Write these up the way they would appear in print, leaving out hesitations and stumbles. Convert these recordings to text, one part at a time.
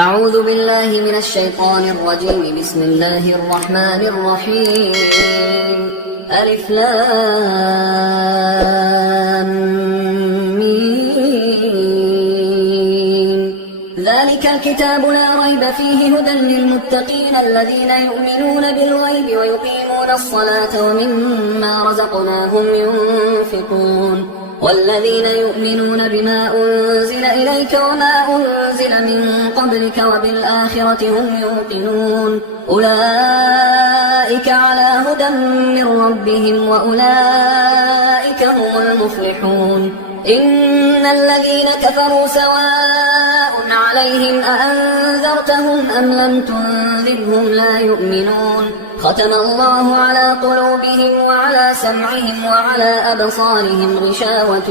أعوذ بالله من الشيطان الرجيم. بسم الله الرحمن الرحيم. ألف لام ميم. ذلك الكتاب لا ريب فيه هدى للمتقين الذين يؤمنون بالغيب ويقيمون الصلاة ومما رزقناهم ينفقون والذين يؤمنون بما أنزل إليك وما أنزل من قبلك وبالآخرة هم يوقنون أولئك على هدى من ربهم وأولئك هم المفلحون. إن الذين كفروا سواء عليهم أأنذرتهم أم لم تنذرهم لا يؤمنون. ختم الله على قلوبهم وعلى سمعهم وعلى أبصارهم غشاوة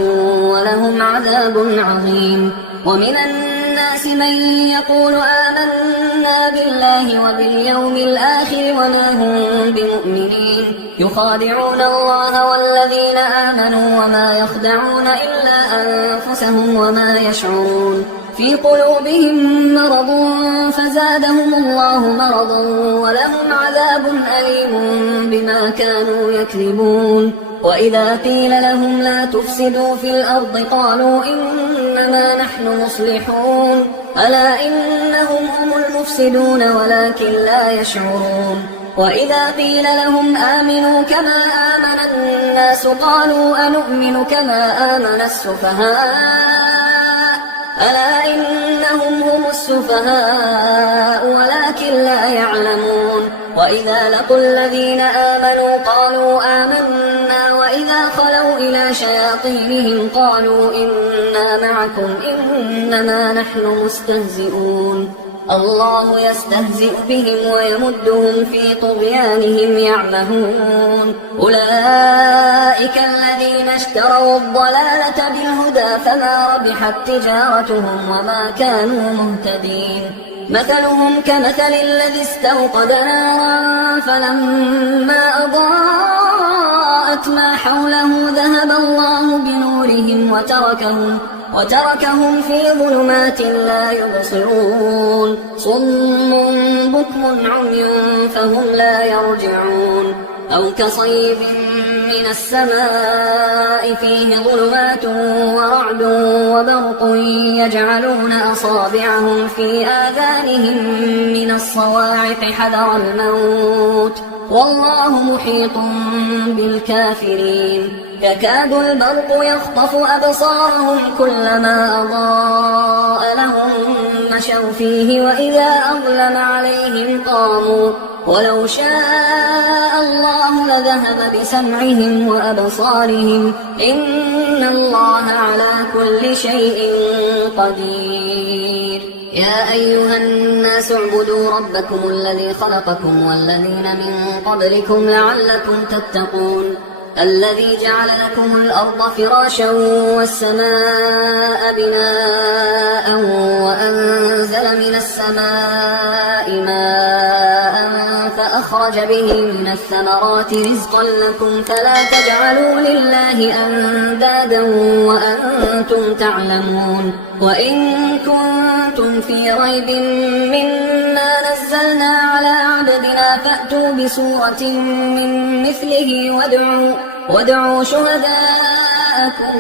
ولهم عذاب عظيم. ومن الناس من يقول آمنا بالله وباليوم الآخر وما هم بمؤمنين يخادعون الله والذين آمنوا وما يخدعون إلا أنفسهم وما يشعرون. في قلوبهم مرض فزادهم الله مرضا ولهم عذاب أليم بما كانوا يكذبون. وإذا قيل لهم لا تفسدوا في الأرض قالوا إنما نحن مصلحون ألا إنهم هم المفسدون ولكن لا يشعرون. وإذا قيل لهم آمنوا كما آمن الناس قالوا أنؤمن كما آمن السفهاء ألا إنهم هم السفهاء ولكن لا يعلمون. وإذا لقوا الذين آمنوا قالوا آمنا وإذا خلوا إلى شياطينهم قالوا إنا معكم إنما نحن مستهزئون. الله يستهزئ بهم ويمدهم في طغيانهم يعمهون. أولئك الذين اشتروا الضلالة بالهدى فما ربحت تجارتهم وما كانوا مهتدين. مثلهم كمثل الذي استوقد نارا فلما أضاءت ما حوله ذهب الله بنورهم وتركهم في ظلمات لا يبصرون. صم بكم عمي فهم لا يرجعون. أو كصيب من السماء فيه ظلمات ورعد وبرق يجعلون أصابعهم في آذانهم من الصواعق حذر الموت والله محيط بالكافرين. يكاد البرق يخطف أبصارهم كلما أضاء لهم مشوا فيه وإذا أظلم عليهم قاموا ولو شاء الله لذهب بسمعهم وأبصارهم إن الله على كل شيء قدير. يا أيها الناس اعبدوا ربكم الذي خلقكم والذين من قبلكم لعلكم تتقون الذي جعل لكم الأرض فراشا والسماء بناء وأنزل من السماء ماء فأخرج به من الثمرات رزقا لكم فلا تجعلوا لله أندادا وأنتم تعلمون. وإن كنتم في ريب مما نزلنا على عبدنا فأتوا بسورة من مثله وادعوا شهداءكم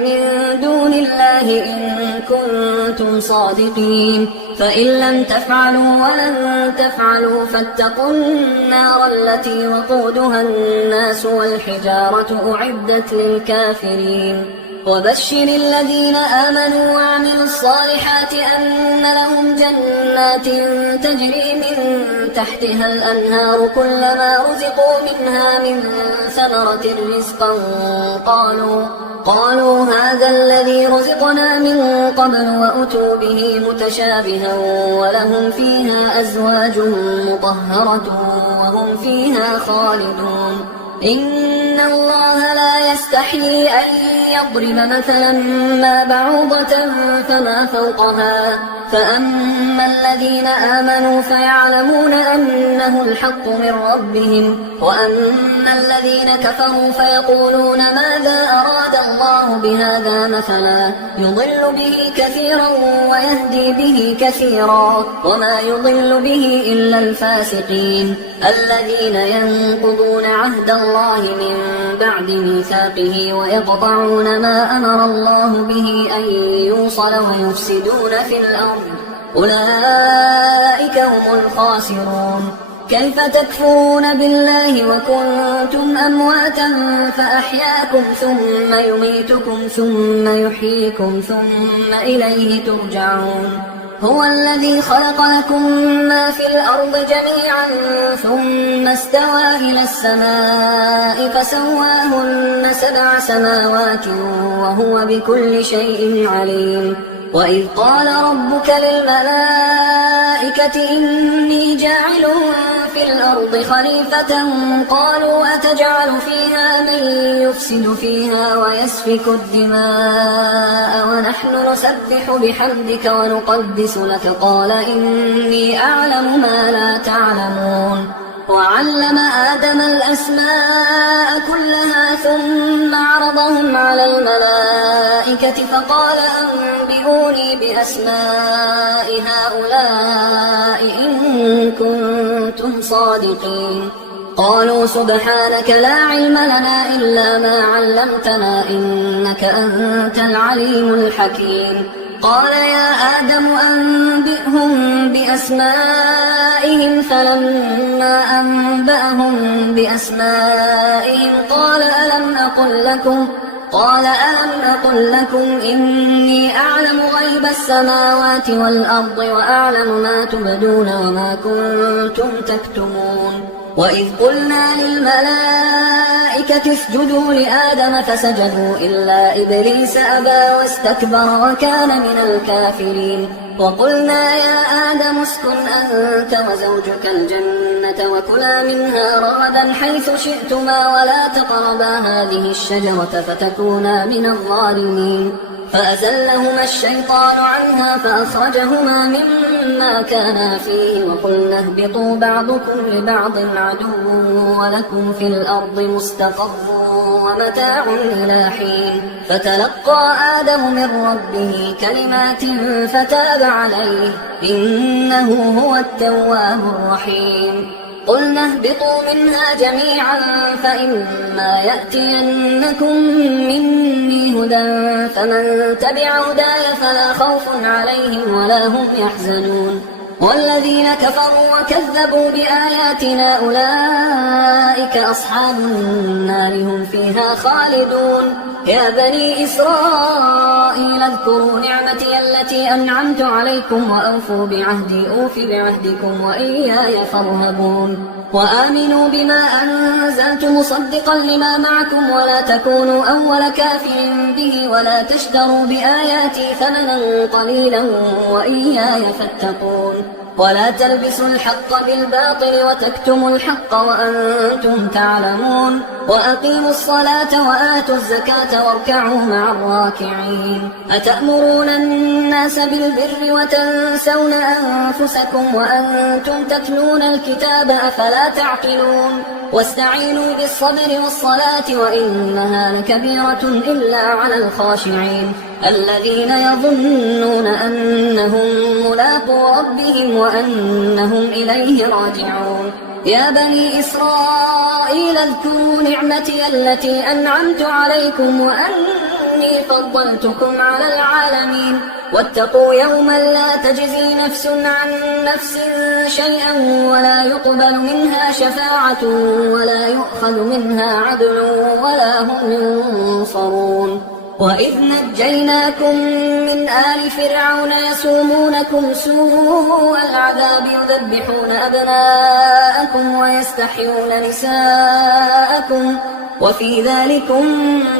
من دون الله إن كنتم صادقين. فإن لم تفعلوا ولن تفعلوا فاتقوا النار التي وقودها الناس والحجارة أعدت للكافرين. وبشر الذين آمنوا وعملوا الصالحات أن لهم جنات تجري من تحتها الأنهار كلما رزقوا منها من ثمرة رزقا قالوا هذا الذي رزقنا من قبل وأتوا به متشابها ولهم فيها أزواج مطهرة وهم فيها خالدون. إن إن الله لا يستحيي أن يضرب مثلا ما بعوضة فما فوقها فأما الذين آمنوا فيعلمون أنه الحق من ربهم وأما الذين كفروا فيقولون ماذا أراد الله بهذا مثلا يضل به كثيرا ويهدي به كثيرا وما يضل به إلا الفاسقين الذين ينقضون عهد الله من بعد ميثاقه ويقطعون ما أمر الله به أن يوصل ويفسدون في الأرض أولئك هم الخاسرون كيف تكفرون بالله وكنتم أمواتا فأحياكم ثم يميتكم ثم يحييكم ثم إليه ترجعون هو الذي خلق لكم ما في الأرض جميعا ثم استوى إلى السماء فسواهن 7 سماوات وهو بكل شيء عليم وإذ قال ربك للملائكة إني جاعل في الأرض خليفة قالوا أتجعل فيها من يفسد فيها ويسفك الدماء ونحن نسبح بحمدك ونقدس لك قال إني أعلم ما لا تعلمون وعلم آدم الأسماء كلها ثم عرضهم على الملائكة فقال أنبئوني بأسماء هؤلاء إن كنتم صادقين قالوا سبحانك لا علم لنا إلا ما علمتنا إنك أنت العليم الحكيم قال يا آدم أنبئهم بأسمائهم فلما أنبأهم بأسمائهم قال ألم أقل لكم إني أعلم غيب السماوات والأرض وأعلم ما تبدون وما كنتم تكتمون وإذ قلنا للملائكة اسجدوا لآدم فسجدوا إلا إبليس أبى واستكبر وكان من الكافرين وقلنا يا آدم اسكن أنت وزوجك الجنة وكلا منها رغدا حيث شئتما ولا تقربا هذه الشجرة فتكونا من الظالمين فأزلهما الشيطان عنها فأخرجهما مما كانا فيه وقلنا اهبطوا بعضكم لبعض عدو ولكم في الأرض مستقر ومتاع إلى حين فتلقى آدم من ربه كلمات فتاب عليه إنه هو التواب الرحيم قلنا اهبطوا منها جميعا فإما يأتينكم مني هدى فمن تبع هداي فلا خوف عليهم ولا هم يحزنون والذين كفروا وكذبوا بآياتنا أولئك أصحاب النار هم فيها خالدون يا بني إسرائيل اذكروا نعمتي التي أنعمت عليكم وأوفوا بعهدي أوف بعهدكم وإياي فارهبون وآمنوا بما أنزلت مصدقا لما معكم ولا تكونوا أول كافر به ولا تشتروا بآياتي ثمنا قليلا وإياي فاتقون ولا تلبسوا الحق بالباطل وتكتموا الحق وأنتم تعلمون وأقيموا الصلاة وآتوا الزكاة واركعوا مع الراكعين أتأمرون الناس بالبر وتنسون أنفسكم وأنتم تتلون الكتاب أفلا تعقلون واستعينوا بالصبر والصلاة وإنها لكبيرة إلا على الخاشعين الذين يظنون أنهم ملاقو ربهم وأنهم إليه راجعون يا بني إسرائيل اذكروا نعمتي التي أنعمت عليكم وأني فضلتكم على العالمين واتقوا يوما لا تجزي نفس عن نفس شيئا ولا يقبل منها شفاعة ولا يؤخذ منها عدل ولا هم ينصرون وإذ نجيناكم من آل فرعون يسومونكم سوء العذاب يذبحون أبناءكم ويستحيون نساءكم وفي ذلكم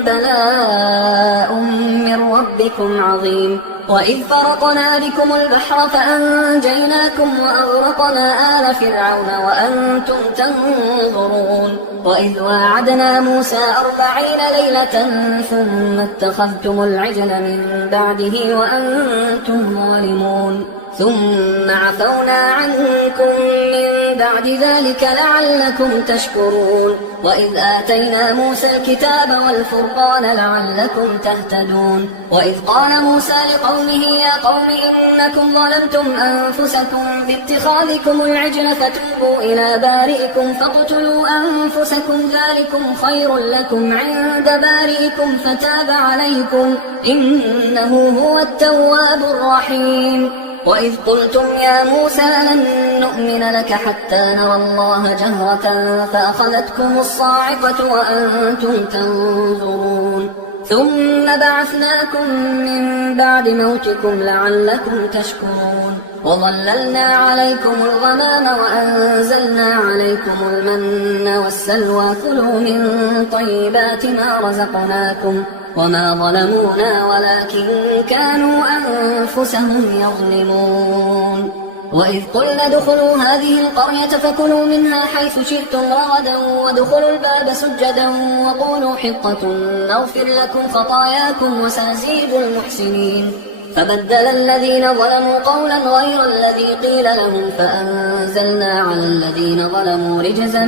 بلاء من ربكم عظيم وإذ فرقنا بكم البحر فأنجيناكم وأغرقنا آل فرعون وأنتم تنظرون وإذ واعدنا موسى 40 ليلة ثم اتخذتم العجل من بعده وأنتم ظالمون ثم عفونا عنكم من بعد ذلك لعلكم تشكرون وإذ آتينا موسى الكتاب والفرقان لعلكم تهتدون وإذ قال موسى لقومه يا قوم إنكم ظلمتم أنفسكم باتخاذكم العجل فتوبوا إلى بارئكم فاقتلوا أنفسكم ذلكم خير لكم عند بارئكم فتاب عليكم إنه هو التواب الرحيم وإذ قلتم يا موسى لن نؤمن لك حتى نرى الله جهرة فأخذتكم الصاعقة وأنتم تنظرون ثم بعثناكم من بعد موتكم لعلكم تشكرون وظللنا عليكم الغمام وأنزلنا عليكم المن والسلوى كلوا من طيبات ما رزقناكم وما ظلمونا ولكن كانوا أنفسهم يظلمون وإذ قلنا ادخلوا هذه القرية فكلوا منها حيث شئتم رغدا وادخلوا الباب سجدا وقولوا حطة نغفر لكم خطاياكم وسنزيد المحسنين فبدل الذين ظلموا قولا غير الذي قيل لهم فأنزلنا على الذين ظلموا رجزا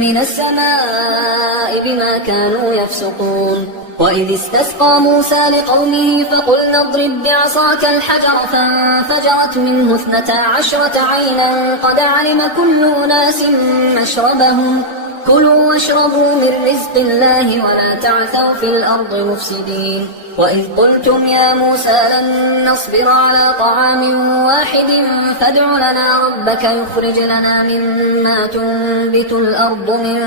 من السماء بما كانوا يفسقون وإذ استسقى موسى لقومه فقلنا اضرب بعصاك الحجر فانفجرت منه 12 عينا قد علم كل أناس مشربهم كلوا واشربوا من رزق الله ولا تعثوا في الأرض مفسدين وإذ قلتم يا موسى لن نصبر على طعام واحد فادع لنا ربك يخرج لنا مما تنبت الأرض من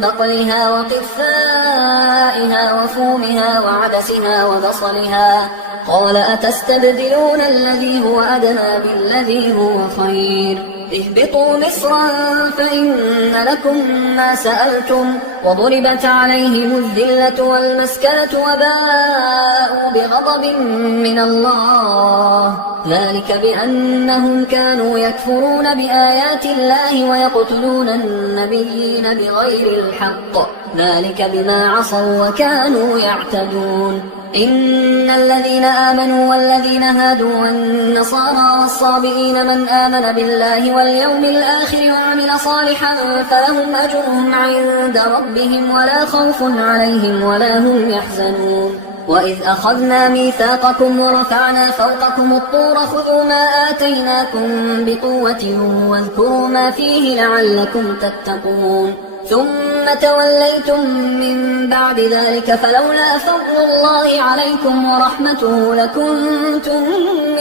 بقلها وقثائها وفومها وعدسها وبصلها قال أتستبدلون الذي هو أدنى بالذي هو خير اهبطوا مصرا فإن لكم ما سألتم وضربت عليهم الذلة والمسكنة وباءوا بغضب من الله ذلك بأنهم كانوا يكفرون بآيات الله ويقتلون النبيين بغير الحق ذلك بما عصوا وكانوا يعتدون إن الذين آمنوا والذين هادوا والنصارى والصابئين من آمن بالله واليوم الآخر وعمل صالحا فلهم أجرهم عند ربهم ولا خوف عليهم ولا هم يحزنون وإذ أخذنا ميثاقكم ورفعنا فوقكم الطور خذوا ما آتيناكم بقوة واذكروا ما فيه لعلكم تتقون ثم توليتم من بعد ذلك فلولا فضل الله عليكم ورحمته لكنتم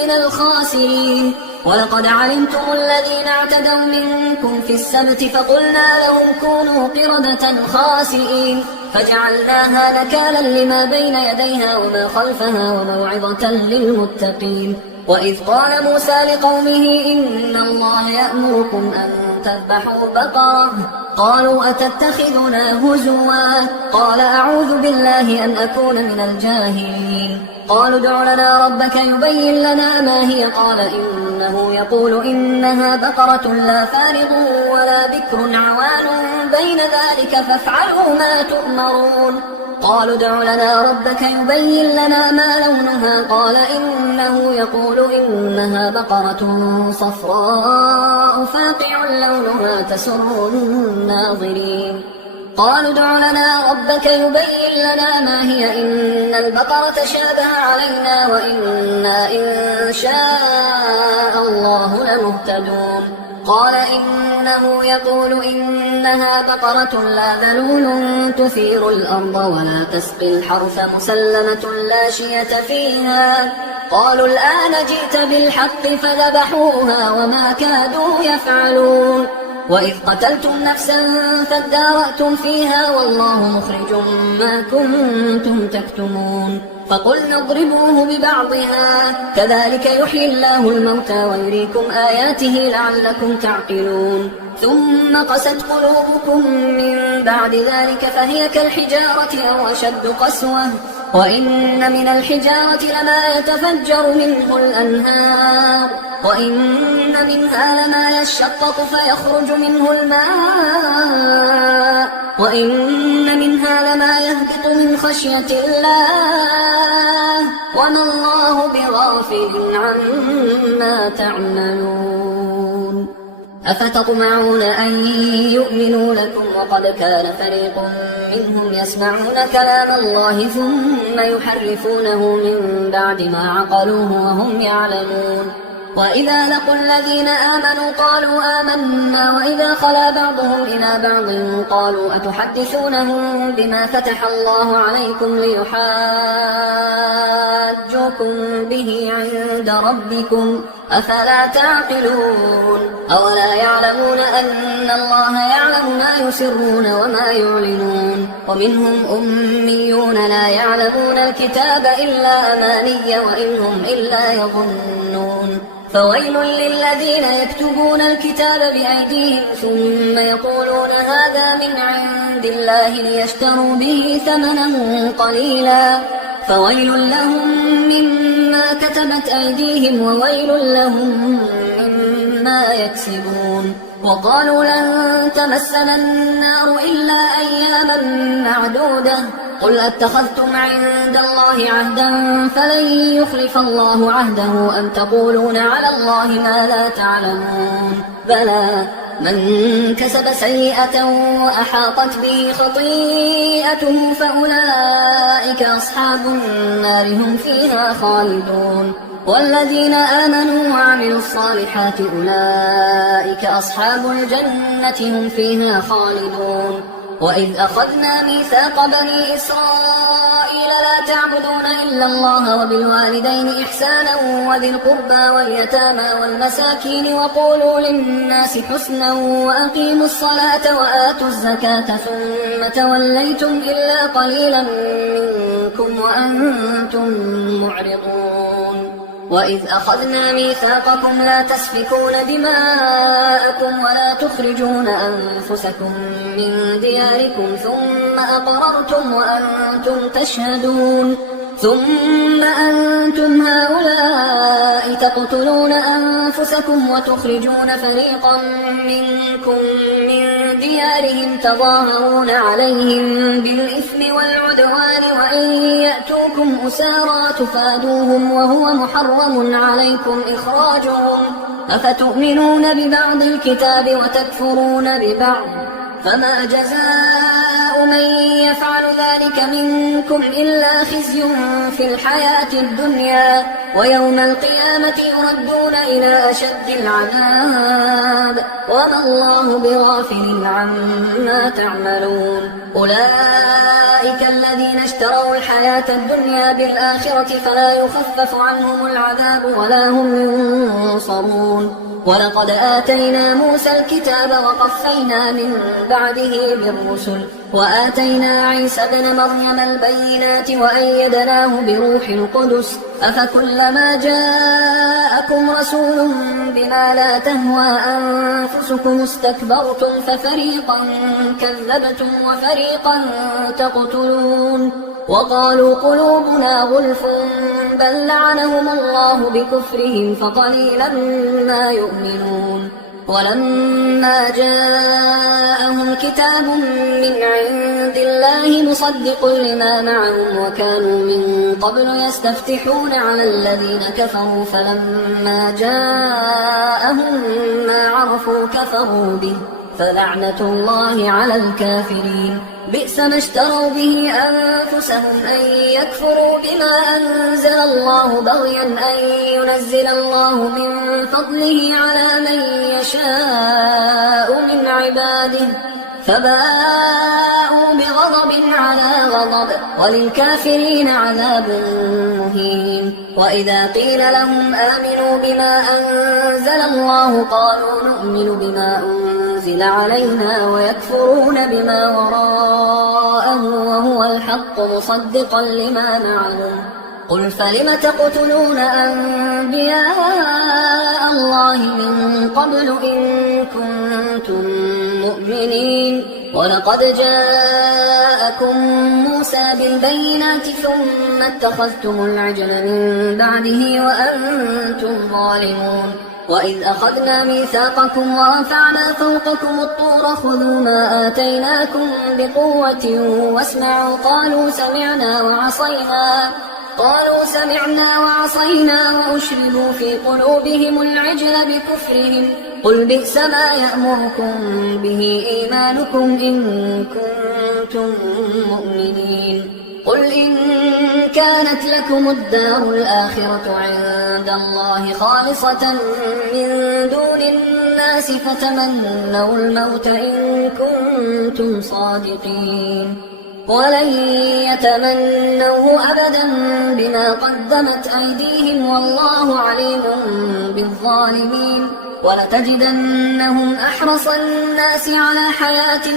من الخاسرين ولقد علمتم الذين اعتدوا منكم في السبت فقلنا لهم كونوا قردة خاسئين فجعلناها نكالا لما بين يديها وما خلفها وموعظة للمتقين وإذ قال موسى لقومه إن الله يأمركم أن تذبحوا بقرة قالوا أتتخذنا هزوا قال أعوذ بالله أن أكون من الجاهلين قالوا ادع لنا ربك يبين لنا ما هي قال إنه يقول إنها بقرة لا فارض ولا بكر عوان بين ذلك فافعلوا ما تؤمرون قالوا ادع لنا ربك يبين لنا ما لونها قال إنه يقول إنها بقرة صفراء فاقع لونها تسر الناظرين قالوا ادع لنا ربك يبين لنا ما هي إن البقرة شابه علينا وإنا إن شاء الله لمهتدون قال إنه يقول إنها بقرة لا ذلول تثير الأرض ولا تسقي الحرث مسلمة لا شية فيها قالوا الآن جئت بالحق فذبحوها وما كادوا يفعلون وإذ قتلتم نفسا فادارأتم فيها والله مخرج ما كنتم تكتمون فقلنا اضربوه ببعضها كذلك يحيي الله الموتى ويريكم آياته لعلكم تعقلون ثم قست قلوبكم من بعد ذلك فهي كالحجارة أو أشد قسوة وإن من الحجارة لما يتفجر منه الأنهار وإن منها لما يشقق فيخرج منه الماء وإن منها لما يهبط من خشية الله وما الله بغافل عما تعملون أفتطمعون أن يؤمنوا لكم وقد كان فريق منهم يسمعون كلام الله ثم يحرفونه من بعد ما عقلوه وهم يعلمون وإذا لقوا الذين آمنوا قالوا آمنا وإذا خلا بعضهم إلى بعض قالوا أتحدثونهم بما فتح الله عليكم ليحاجوكم به عند ربكم أفلا تعقلون أولا يعلمون أن الله يعلم ما يسرون وما يعلنون ومنهم أميون لا يعلمون الكتاب إلا أماني وإن هم إلا يظنون فويل للذين يكتبون الكتاب بأيديهم ثم يقولون هذا من عند الله ليشتروا به ثمنا قليلا فويل لهم مما كتبت أيديهم وويل لهم مما يكسبون وقالوا لن تمسنا النار إلا أياما معدودة قل أتخذتم عند الله عهدا فلن يخلف الله عهده أم تقولون على الله ما لا تعلمون بلى من كسب سيئة وأحاطت به خطيئته فأولئك أصحاب النار هم فيها خالدون والذين آمنوا وعملوا الصالحات أولئك أصحاب الجنة هم فيها خالدون وإذ أخذنا ميثاق بني إسرائيل لا تعبدون إلا الله وبالوالدين إحسانا وذي القربى واليتامى والمساكين وقولوا للناس حسنا وأقيموا الصلاة وآتوا الزكاة ثم توليتم إلا قليلا منكم وأنتم معرضون وإذ أخذنا ميثاقكم لا تسفكون دماءكم ولا تخرجون أنفسكم من دياركم ثم أقررتم وأنتم تشهدون ثم أنتم هؤلاء تقتلون أنفسكم وتخرجون فريقا منكم من ديارهم تظاهرون عليهم بالإثم والعدوان وإن يأتوكم أسارى تفادوهم وهو محرم عليكم إخراجهم أفتؤمنون ببعض الكتاب وتكفرون ببعض فما جزاء من يفعل ذلك منكم إلا خزي في الحياة الدنيا ويوم القيامة يردون إلى أشد العذاب وما الله بغافل عما تعملون أولئك الذين اشتروا الحياة الدنيا بالآخرة فلا يخفف عنهم العذاب ولا هم ينصرون ولقد آتينا موسى الكتاب وقفينا من بعده بالرسل وآتينا عيسى ابن مريم البينات وأيدناه بروح القدس أفكلما جاءكم رسول بما لا تهوى أنفسكم استكبرتم ففريقا كذبتم وفريقا تقتلون وقالوا قلوبنا غلف بل لعنهم الله بكفرهم فقليلا ما يؤمنون ولما جاءهم كتاب من عند الله مصدق لما معهم وكانوا من قبل يستفتحون على الذين كفروا فلما جاءهم ما عرفوا كفروا به فلعنة الله على الكافرين بئس ما اشتروا به أنفسهم أن يكفروا بما أنزل الله بغيا أن ينزل الله من فضله على من يشاء من عباده فباءوا بغضب على غضب وللكافرين عذاب مهين وإذا قيل لهم آمنوا بما أنزل الله قالوا نؤمن بما أنزل علينا ويكفرون بما وراءه وهو الحق مصدقا لما معهم قل فلم تقتلون أنبياء الله من قبل إن كنتم مؤمنين ولقد جاءكم موسى بالبينات ثم اتخذتم العجل من بعده وأنتم ظالمون وإذ أخذنا ميثاقكم ورفعنا فوقكم الطور خذوا ما آتيناكم بقوة واسمعوا قالوا سمعنا وعصينا وأشربوا في قلوبهم العجل بكفرهم قل بئس ما يأمركم به إيمانكم إن كنتم مؤمنين قل إن كانت لكم الدار الآخرة عند الله خالصة من دون الناس فتمنوا الموت إن كنتم صادقين ولن يتمنوه أبدا بما قدمت أيديهم والله عليم بالظالمين ولتجدنهم أحرص الناس على حياة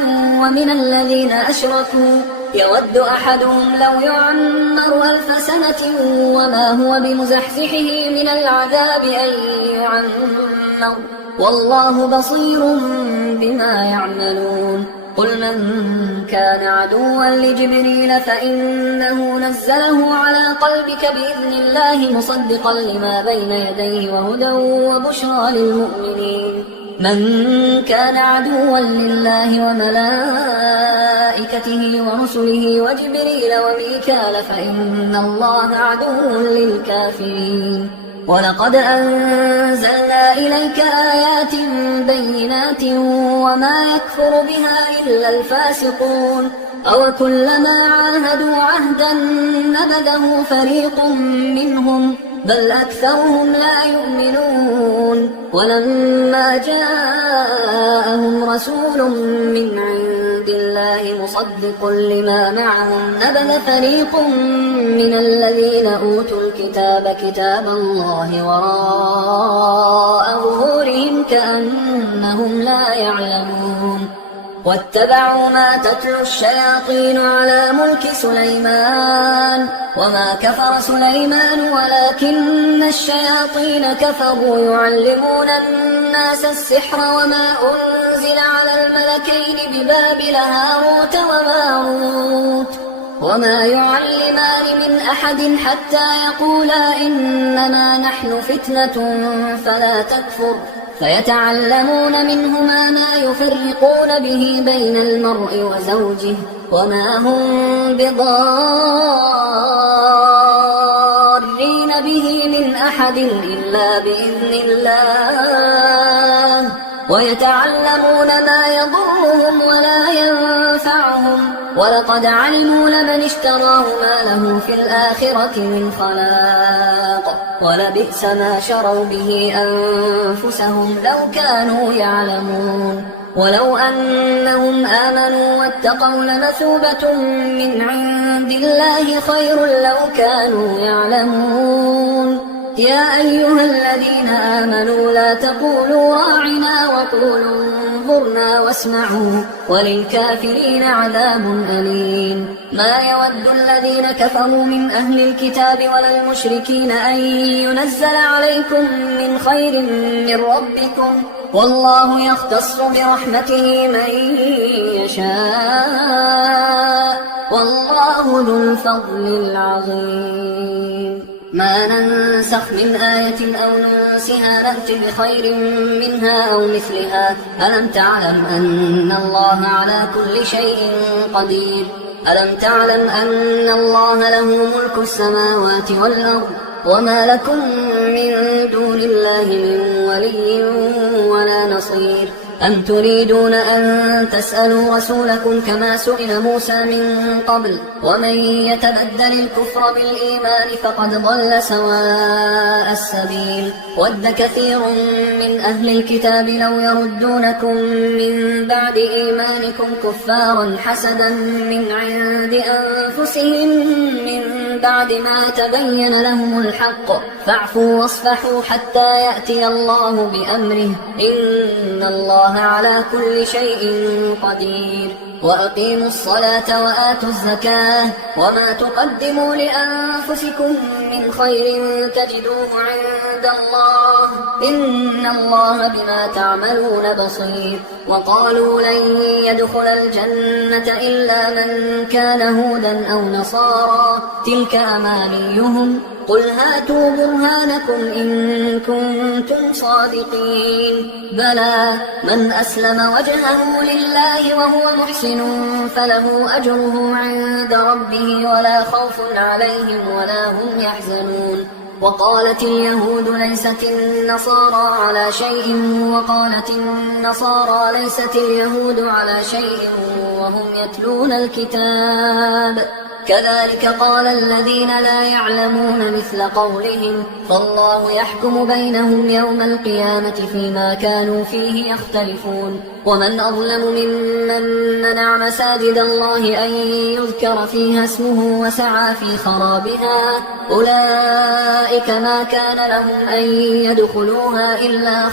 ومن الذين أشركوا يود أحدهم لو يعمر 1000 سنة وما هو بمزحزحه من العذاب أن يعمر والله بصير بما يعملون قل من كان عدوا لجبريل فإنه نزله على قلبك بإذن الله مصدقا لما بين يديه وهدى وبشرى للمؤمنين من كان عدوا لله وملائكته ورسله وجبريل وميكال فإن الله عدو للكافرين ولقد أنزلنا إليك آيات بينات وما يكفر بها إلا الفاسقون أوكلما عاهدوا عهدا نبذه فريق منهم بل أكثرهم لا يؤمنون ولما جاءهم رسول من عند الله مصدق لما معهم نبذ فريق من الذين أوتوا الكتاب كتاب الله وراء ظهورهم كأنهم لا يعلمون واتبعوا ما تتلو الشياطين على ملك سليمان وما كفر سليمان ولكن الشياطين كفروا يعلمون الناس السحر وما أنزل على الملكين ببابل هاروت وماروت وما يعلمان من أحد حتى يقولا إنما نحن فتنة فلا تكفر فيتعلمون منهما ما يفرقون به بين المرء وزوجه وما هم بضارين به من أحد إلا بإذن الله ويتعلمون ما يضرهم ولا ينفعهم ولقد علموا لمن اشتراه ما له في الآخرة من خلاق ولبئس ما شروا به أنفسهم لو كانوا يعلمون ولو أنهم آمنوا واتقوا لمثوبة من عند الله خير لو كانوا يعلمون يا أيها الذين آمنوا لا تقولوا راعنا وقولوا انظرنا واسمعوا وللكافرين عذاب أليم ما يود الذين كفروا من أهل الكتاب ولا المشركين أن ينزل عليكم من خير من ربكم والله يختص برحمته من يشاء والله ذو الفضل العظيم ما ننسخ من آية أو ننسها نأت بخير منها أو مثلها ألم تعلم أن الله على كل شيء قدير ألم تعلم أن الله له ملك السماوات والأرض وما لكم من دون الله من ولي ولا نصير أم تريدون أن تسألوا رسولكم كما سئل موسى من قبل ومن يتبدل الكفر بالإيمان فقد ضل سواء السبيل ود كثير من أهل الكتاب لو يردونكم من بعد إيمانكم كفارا حسدا من عند أنفسهم من بعد ما تبين لهم الحق فاعفوا واصفحوا حتى يأتي الله بأمره إن الله على كل شيء قدير وأقيموا الصلاة وآتوا الزكاة وما تقدموا لأنفسكم من خير تجدوه عند الله إن الله بما تعملون بصير. وقالوا لن يدخل الجنة إلا من كان هودا أو نصارى تلك أمانيهم قل هاتوا برهانكم إن كنتم صادقين بلى من أسلم وجهه لله وهو محسن فله أجره عند ربه ولا خوف عليهم ولا هم يحزنون. وقالت اليهود ليست النصارى على شيء وقالت النصارى ليست اليهود على شيء وهم يتلون الكتاب كذلك قال الذين لا يعلمون مثل قولهم فالله يحكم بينهم يوم القيامة فيما كانوا فيه يختلفون. ومن أظلم ممن منع مساجد الله أن يذكر فيها اسمه وسعى في خرابها أولئك ما كان لهم أن يدخلوها إلا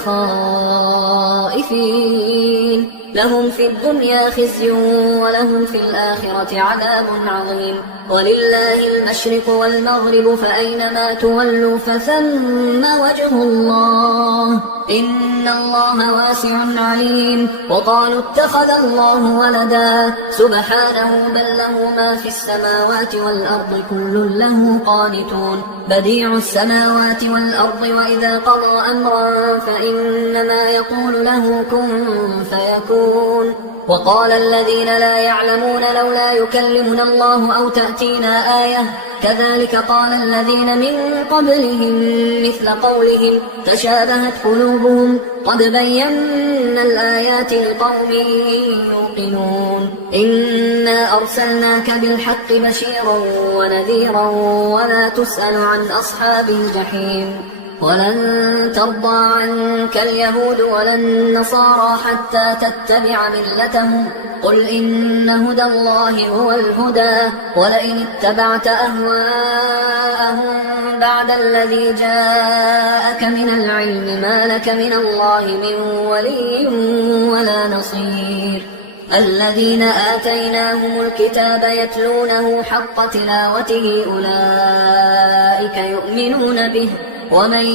خائفين لهم في الدنيا خزي ولهم في الآخرة عذاب عظيم. ولله المشرق والمغرب فأينما تولوا فثم وجه الله إن الله واسع عليم. وقالوا اتخذ الله ولدا سبحانه بل له ما في السماوات والأرض كل له قانتون بديع السماوات والأرض وإذا قضى أمرا فإنما يقول له كن فيكون. وقال الذين لا يعلمون لولا يكلمنا الله أو تأتينا آية كذلك قال الذين من قبلهم مثل قولهم تشابهت قلوبهم قد بينا الآيات لقوم يوقنون. إنا أرسلناك بالحق بشيرا ونذيرا ولا تسأل عن أصحاب الجحيم. ولن ترضى عنك اليهود ولا النصارى حتى تتبع ملتهم قل إن هدى الله هو الهدى ولئن اتبعت أهواءهم بعد الذي جاءك من العلم ما لك من الله من ولي ولا نصير. الذين آتيناهم الكتاب يتلونه حق تلاوته أولئك يؤمنون به ومن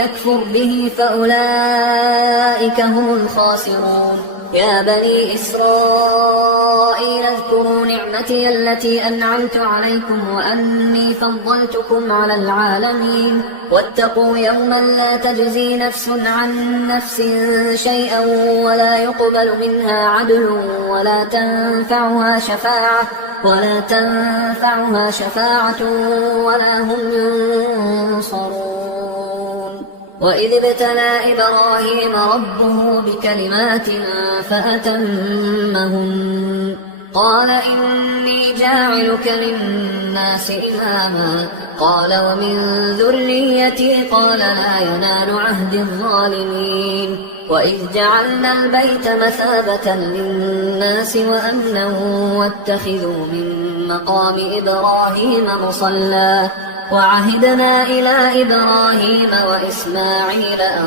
يكفر به فأولئك هم الخاسرون. يا بني إسرائيل اذكروا نعمتي التي أنعمت عليكم وأني فضلتكم على العالمين واتقوا يوما لا تجزي نفس عن نفس شيئا ولا يقبل منها عدل ولا تنفعها شفاعة ولا هم ينصرون. وإذ ابتلى إبراهيم ربه بكلمات فأتمهن قال إني جاعلك للناس إماما قال ومن ذريتي قال لا ينال عهد الظالمين. وإذ جعلنا البيت مثابة للناس وأمنا واتخذوا من مقام إبراهيم مصلى وعهدنا إلى إبراهيم وإسماعيل أن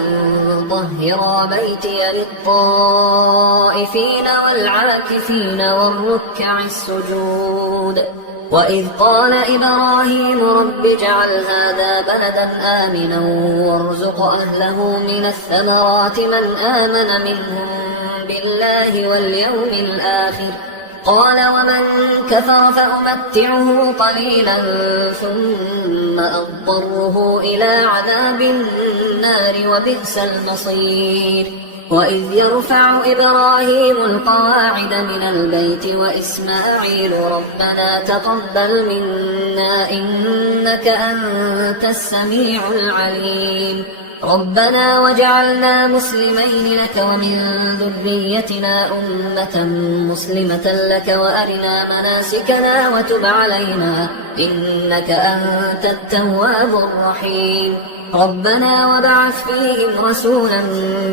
طهرا بيتي للطائفين والعاكفين والركع السجود. وإذ قال إبراهيم رب اجعل هذا بلدا آمنا وارزق أهله من الثمرات من آمن منهم بالله واليوم الآخر قال ومن كفر فأمتعه قليلا ثم أضطره إلى عذاب النار وبئس المصير. وإذ يرفع إبراهيم القواعد من البيت وإسماعيل ربنا تقبل منا إنك أنت السميع العليم ربنا وجعلنا مسلمين لك ومن ذريتنا أمة مسلمة لك وأرنا مناسكنا وتب علينا إنك أنت التواب الرحيم. ربنا وابعث فيهم رسولا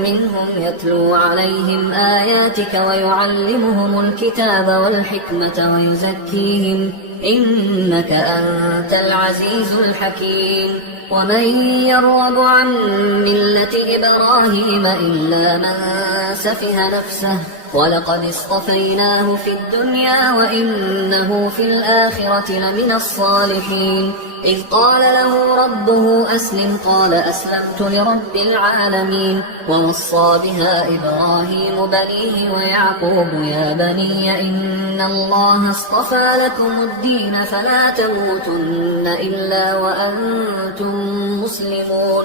منهم يتلو عليهم آياتك ويعلمهم الكتاب والحكمة ويزكيهم إنك أنت العزيز الحكيم. ومن يرغب عن ملة إبراهيم إلا من سفه نفسه ولقد اصطفيناه في الدنيا وإنه في الآخرة لمن الصالحين إذ قال له ربه أسلم قال أسلمت لرب العالمين ووصى بها إبراهيم بنيه ويعقوب يا بني إن الله اصطفى لكم الدين فلا تموتن إلا وأنتم مسلمون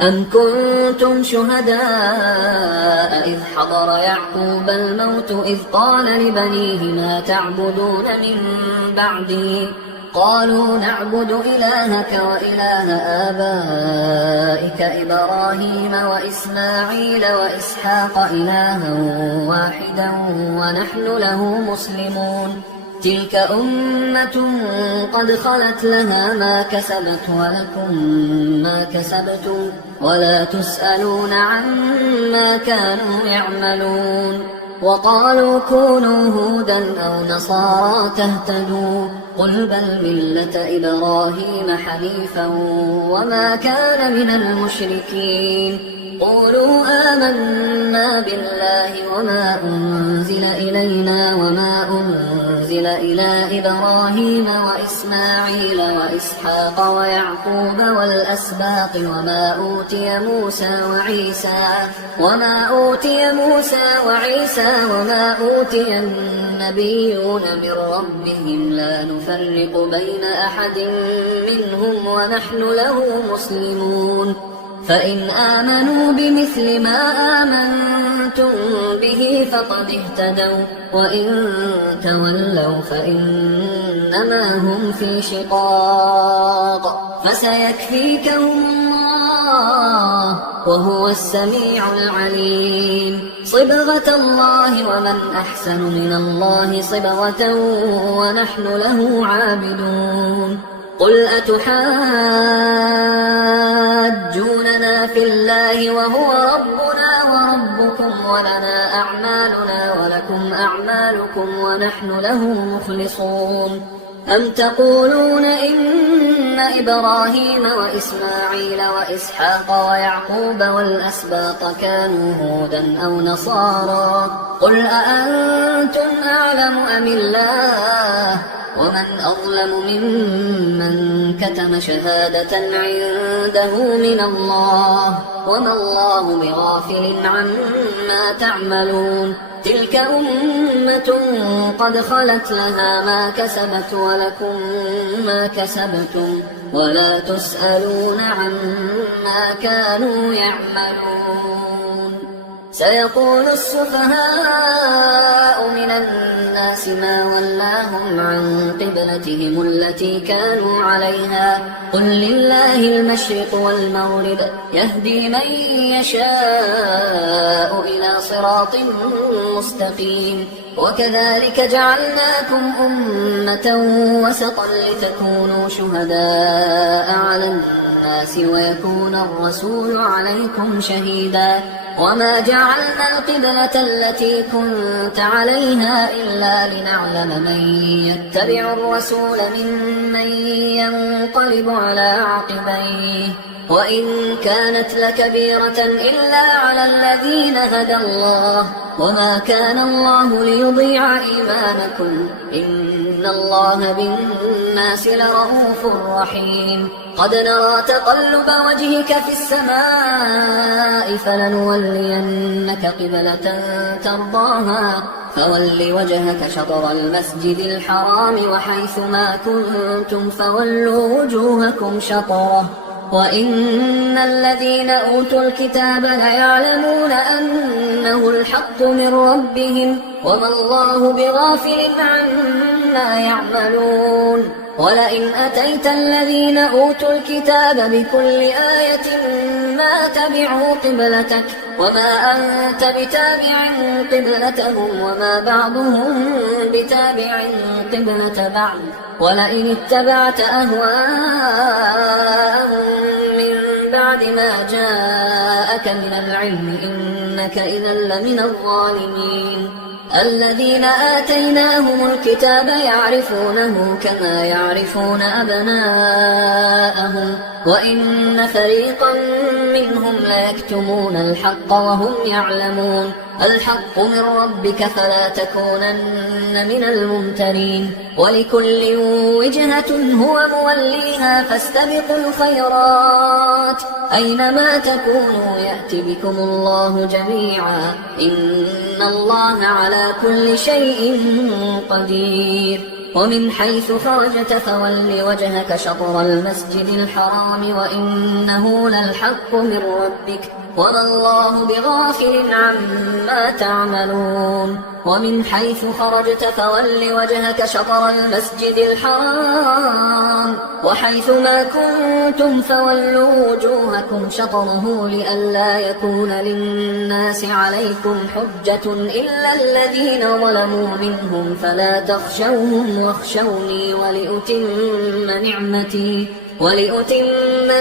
أم كنتم شهداء إذ حضر يعقوب الموت إذ قال لبنيه ما تعبدون من بعدي قالوا نعبد إلهك وإله آبائك إبراهيم وإسماعيل وإسحاق إلها واحدا ونحن له مسلمون تلك أمة قد خلت لها ما كسبت ولكم ما كسبتم ولا تسألون عما كانوا يعملون وقالوا كونوا هودا أو نصارى تهتدوا قل بل ملة إبراهيم حنيفا وما كان من المشركين قولوا آمنا بالله وما أنزل إلينا وما أنزل إلى إبراهيم وإسماعيل وإسحاق ويعقوب والأسباط وما أوتي موسى وعيسى وما أوتي النبيون من ربهم لا نفرق بين أحد منهم ونحن له مسلمون فإن آمنوا بمثل ما آمنتم به فقد اهتدوا وإن تولوا فإنما هم في شقاق فسيكفيكهم الله وهو السميع العليم صبغة الله ومن أحسن من الله صبغة ونحن له عابدون قل أتحاجوننا في الله وهو ربنا وربكم ولنا أعمالنا ولكم أعمالكم ونحن له مخلصون أم تقولون إن إبراهيم وإسماعيل وإسحاق ويعقوب والأسباط كانوا هودا أو نصارى قل أأنتم أعلم أم الله ومن أظلم ممن كتم شهادة عنده من الله وما الله بغافل عما تعملون تلك أمة قد خلت لها ما كسبت ولكم ما كسبتم ولا تسألون عما كانوا يعملون سيقول السفهاء من الناس ما ولاهم عن قبلتهم التي كانوا عليها قل لله المشرق والمغرب يهدي من يشاء إلى صراط مستقيم وكذلك جعلناكم أمة وسطا لتكونوا شهداء على الناس ويكون الرسول عليكم شهيدا وما جعلنا القبلة التي كنت عليها إلا لنعلم من يتبع الرسول ممن ينقلب على عقبيه وإن كانت لكبيرة إلا على الذين هدى الله وما كان الله ليضيع إيمانكم إن الله بالناس لرؤوف رحيم قد نرى تقلب وجهك في السماء فلنولينك قبلة ترضاها فول وجهك شطر المسجد الحرام وحيث ما كنتم فولوا وجوهكم شطره وإن الذين أوتوا الكتاب ليعلمون أنه الحق من ربهم وما الله بغافل عما يعملون ولئن أتيت الذين أوتوا الكتاب بكل آية ما تبعوا قبلتك وما أنت بتابع قبلتهم وما بعضهم بتابع قبلة بعض ولئن اتبعت أهواءهم من بعد ما جاءك من العلم إنك إذا لمن الظالمين الذين آتيناهم الكتاب يعرفونه كما يعرفون أبناءهم وإن فريقا منهم ليكتمون الحق وهم يعلمون. الحق من ربك فلا تكونن من الممترين. ولكل وجهة هو موليها فاستبقوا الخيرات أينما تكونوا يأت بكم الله جميعا إن الله على كل شيء قدير. ومن حيث خرجت فول وجهك شطر المسجد الحرام وإنه للحق من ربك وما الله بغافل عما تعملون. ومن حيث خرجت فول وجهك شطر المسجد الحرام وحيث ما كنتم فولوا وجوهكم شطره لئلا يكون للناس عليكم حجة إلا الذين ظلموا منهم فلا تخشوهم واخشوني ولأتم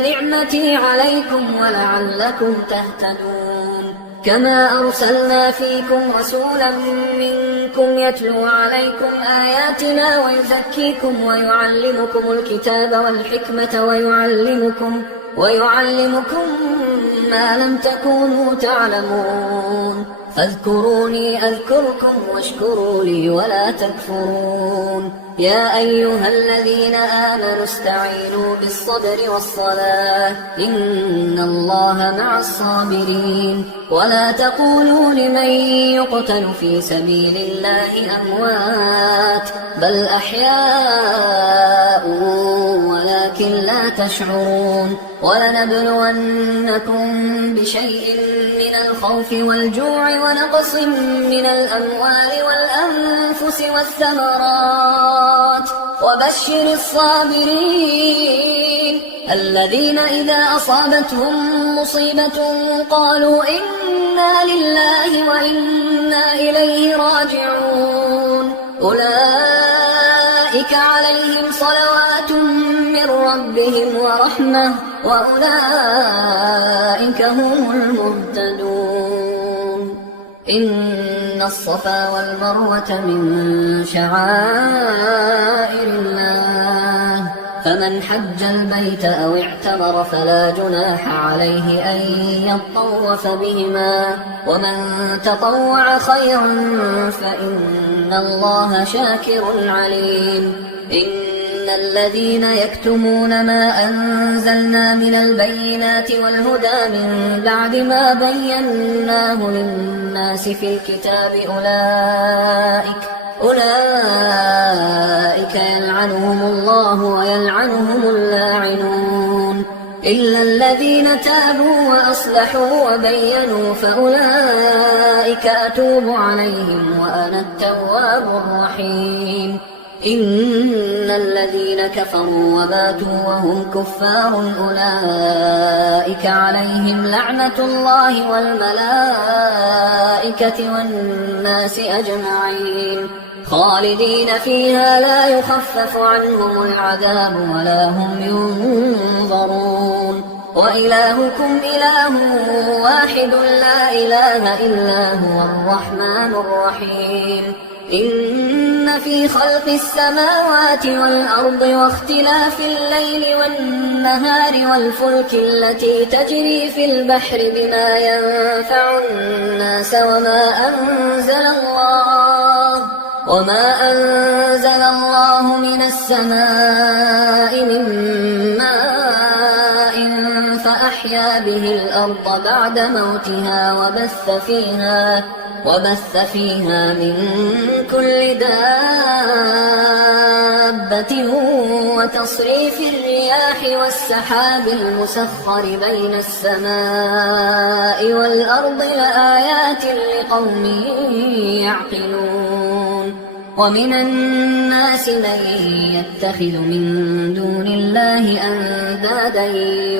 نعمتي عليكم ولعلكم تهتدون. كما أرسلنا فيكم رسولا منكم يتلو عليكم آياتنا ويزكيكم ويعلمكم الكتاب والحكمة ويعلمكم ما لم تكونوا تعلمون. فاذكروني أذكركم واشكروا لي ولا تكفرون. يا أيها الذين آمنوا استعينوا بالصبر والصلاة إن الله مع الصابرين. ولا تقولوا لمن يقتل في سبيل الله أموات بل أحياء ولكن لا تشعرون. ولنبلونكم بشيء من الخوف والجوع ونقص من الأموال والأنفس والثمرات وبشر الصابرين الذين إذا أصابتهم مصيبة قالوا إنا لله وإنا إليه راجعون. أولئك عليهم صلوات من ربهم ورحمة وأولئك هم المهتدون. إن الصفا والمروة من شعائر الله فمن حج البيت أو اعتمر فلا جناح عليه أن يطوف بهما ومن تطوع خيرا فإن الله شاكر عليم. إن الذين يكتمون ما أنزلنا من البينات والهدى من بعد ما بيناه للناس في الكتاب أولئك يلعنهم الله ويلعنهم اللاعنون إلا الذين تابوا وأصلحوا وبينوا فأولئك أتوب عليهم وأنا التواب الرحيم. إن الذين كفروا وماتوا وهم كفار أولئك عليهم لعنة الله والملائكة والناس أجمعين خالدين فيها لا يخفف عنهم العذاب ولا هم ينظرون. وإلهكم إله واحد لا إله إلا هو الرحمن الرحيم. إن في خلق السماوات والأرض واختلاف الليل والنهار والفلك التي تجري في البحر بما ينفع الناس وما أنزل الله من السماء من ماء فأحيا به الأرض بعد موتها وبث فيها من كل دابة وتصريف الرياح والسحاب المسخر بين السماء والأرض لآيات لقوم يعقلون. ومن الناس من يتخذ من دون الله أندادا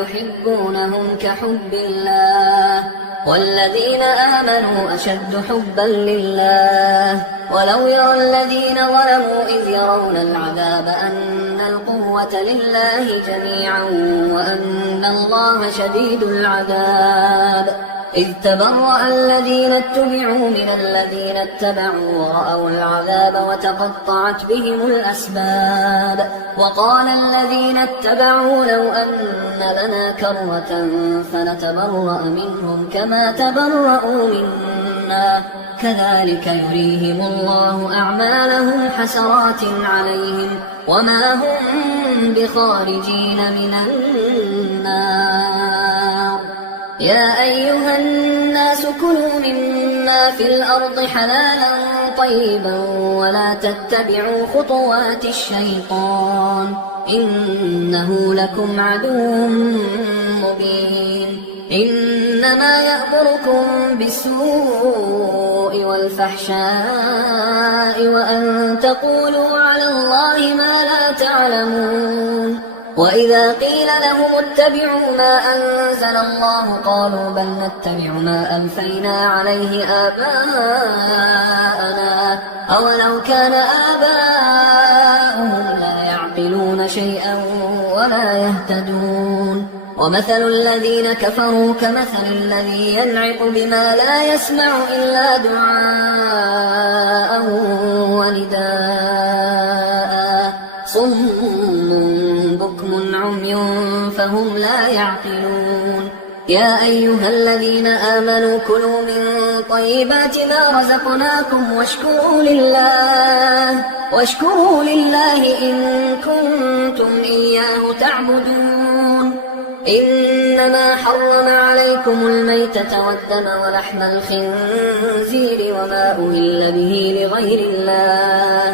يحبونهم كحب الله والذين آمنوا أشد حبا لله. ولو يرى الذين ظلموا إذ يرون العذاب أن القوة لله جميعا وأن الله شديد العذاب. إذ تبرأ الذين اتبعوا من الذين اتبعوا ورأوا العذاب وتقطعت بهم الأسباب وقال الذين اتبعوا لو أن لنا كرة فنتبرأ منهم كما تبرأوا منا كذلك يريهم الله أعمالهم حسرات عليهم وما هم بخارجين من النار. يا أيها الناس كلوا مما في الأرض حلالا طيبا ولا تتبعوا خطوات الشيطان إنه لكم عدو مبين. إنما يأمركم بالسوء والفحشاء وأن تقولوا على الله ما لا تعلمون. وإذا قيل لهم اتبعوا ما أنزل الله قالوا بل نتبع ما ألفينا عليه آباءنا أولو كان آباؤهم لا يعقلون شيئا ولا يهتدون. ومثل الذين كفروا كمثل الذي ينعق بما لا يسمع إلا دعاء ونداء صم بكم عمي فهم لا يعقلون. يا أيها الذين آمنوا كلوا من طيبات ما رزقناكم واشكروا لله إن كنتم إياه تعبدون. إنما حرم عليكم الميتة والدم ولحم الخنزير وما أهل به لغير الله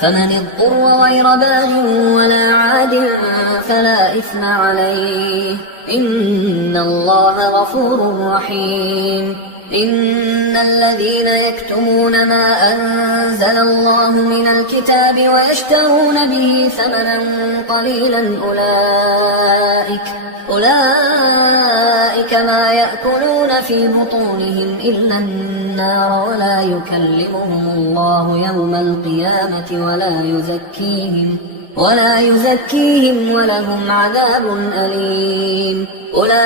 فمن اضطر غير باغ ولا عاد فلا إثم عليه إن الله غفور رحيم. إن الذين يكتمون ما أنزل الله من الكتاب ويشترون به ثمنا قليلا أولئك ما يأكلون في بطونهم إلا النار ولا يكلمهم الله يوم القيامة ولا يزكيهم ولهم عذاب أليم. أولئك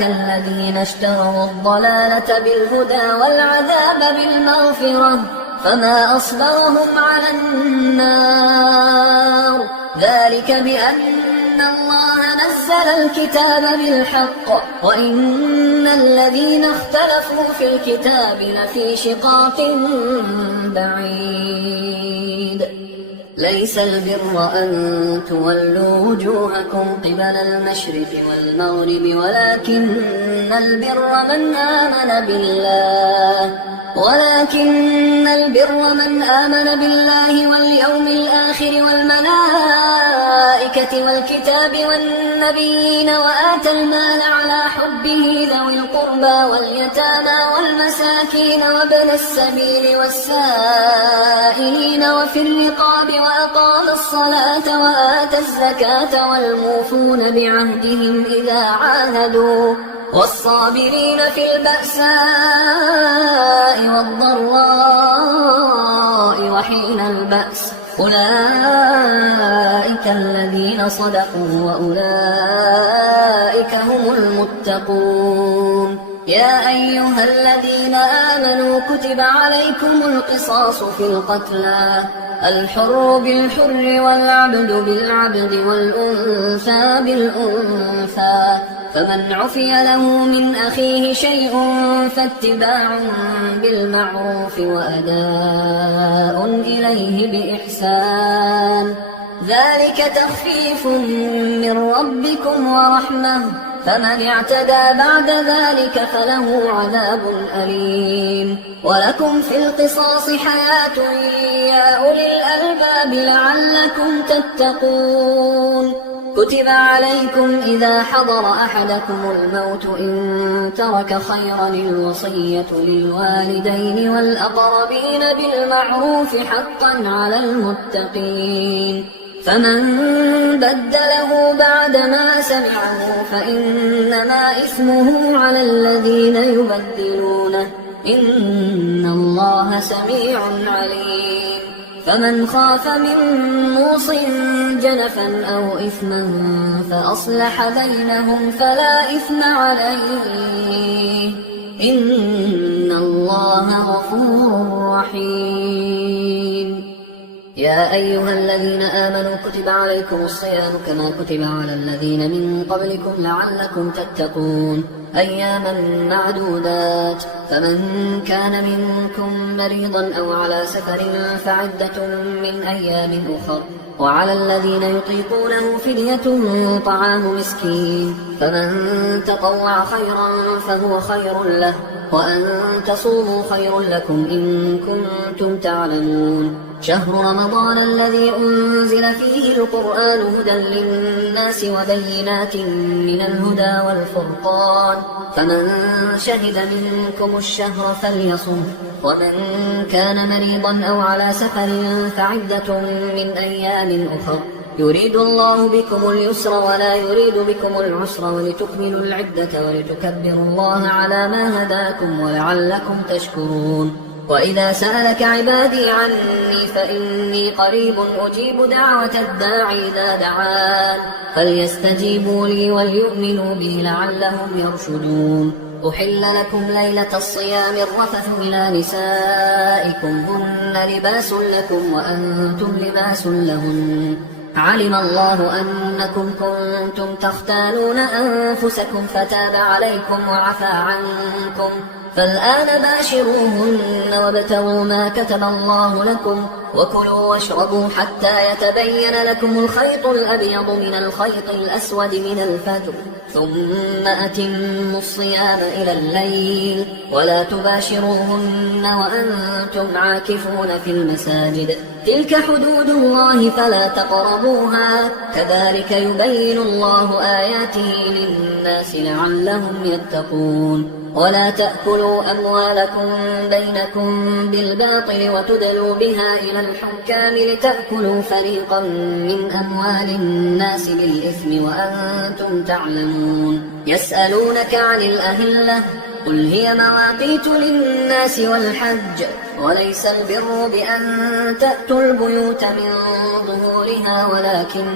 الذين اشتروا الضلالة بالهدى والعذاب بالمغفرة فما أصبرهم على النار ذلك بأن الله نزل الكتاب بالحق وإن الذين اختلفوا في الكتاب لفي شقاق بعيد. ليس البر أن تولوا وجوهكم قبل المشرق والمغرب ولكن البر من آمن بالله واليوم الآخر والملائكة والكتاب والنبيين وآتى المال على حبه ذوي القربى واليتامى والمساكين وابن السبيل والسائلين وفي الرقاب وأقام الصلاة وآتى الزكاة والموفون بعهدهم إذا عاهدوا والصابرين في البأساء والضراء وحين البأس أولئك الذين صدقوا وأولئك هم المتقون. يا أيها الذين آمنوا كتب عليكم القصاص في القتلى الحر بالحر والعبد بالعبد والأنثى بالأنثى فمن عفي له من أخيه شيء فاتباع بالمعروف وأداء إليه بإحسان ذلك تخفيف من ربكم ورحمة فمن اعتدى بعد ذلك فله عذاب أليم. ولكم في القصاص حياة يا أولي الألباب لعلكم تتقون. كتب عليكم إذا حضر أحدكم الموت إن ترك خيرا الوصية للوالدين والأقربين بالمعروف حقا على المتقين فمن بدله بعدما سمعه فإنما إثمه على الذين يبدلونه إن الله سميع عليم. فمن خاف من موص جنفا أو إثما فأصلح بينهم فلا إثم عليه إن الله غفور رحيم. يا أيها الذين آمنوا كتب عليكم الصيام كما كتب على الذين من قبلكم لعلكم تتقون أياما معدودات، فمن كان منكم مريضا أو على سفر فعدة من أيام أخر، وعلى الذين يطيقونه فدية طعام مسكين، فمن تطوع خيرا فهو خير له، وأن تصوموا خير لكم إن كنتم تعلمون. شهر رمضان الذي أنزل فيه القرآن هدى للناس وبينات من الهدى والفرقان، فمن شهد منكم الشهر فليصم، ومن كان مريضا أو على سفر فعدة من أيام أخر، يريد الله بكم اليسر ولا يريد بكم العسر ولتكملوا العدة ولتكبروا الله على ما هداكم ولعلكم تشكرون. وإذا سألك عبادي عني فإني قريب أجيب دعوة الداعي إذا دعان، فليستجيبوا لي وليؤمنوا بي لعلهم يرشدون. أحل لكم ليلة الصيام الرفث إلى نسائكم هن لباس لكم وأنتم لباس لهن، علم الله أنكم كنتم تختانون أنفسكم فتاب عليكم وعفى عنكم، فالآن باشروهن وابتغوا ما كتب الله لكم، وكلوا واشربوا حتى يتبين لكم الخيط الأبيض من الخيط الأسود من الفجر، ثم أتموا الصيام إلى الليل، ولا تباشروهن وأنتم عاكفون في المساجد، تلك حدود الله فلا تقربوها، كذلك يبين الله آياته للناس لعلهم يتقون. ولا تأكلوا أموالكم بينكم بالباطل وتدلوا بها إلى الحكام لتأكلوا فريقا من أموال الناس بالإثم وأنتم تعلمون. يسألونك عن الأهلة قل هي مواقيت للناس والحج، وليس البر بأن تأتوا البيوت من ظهورها ولكن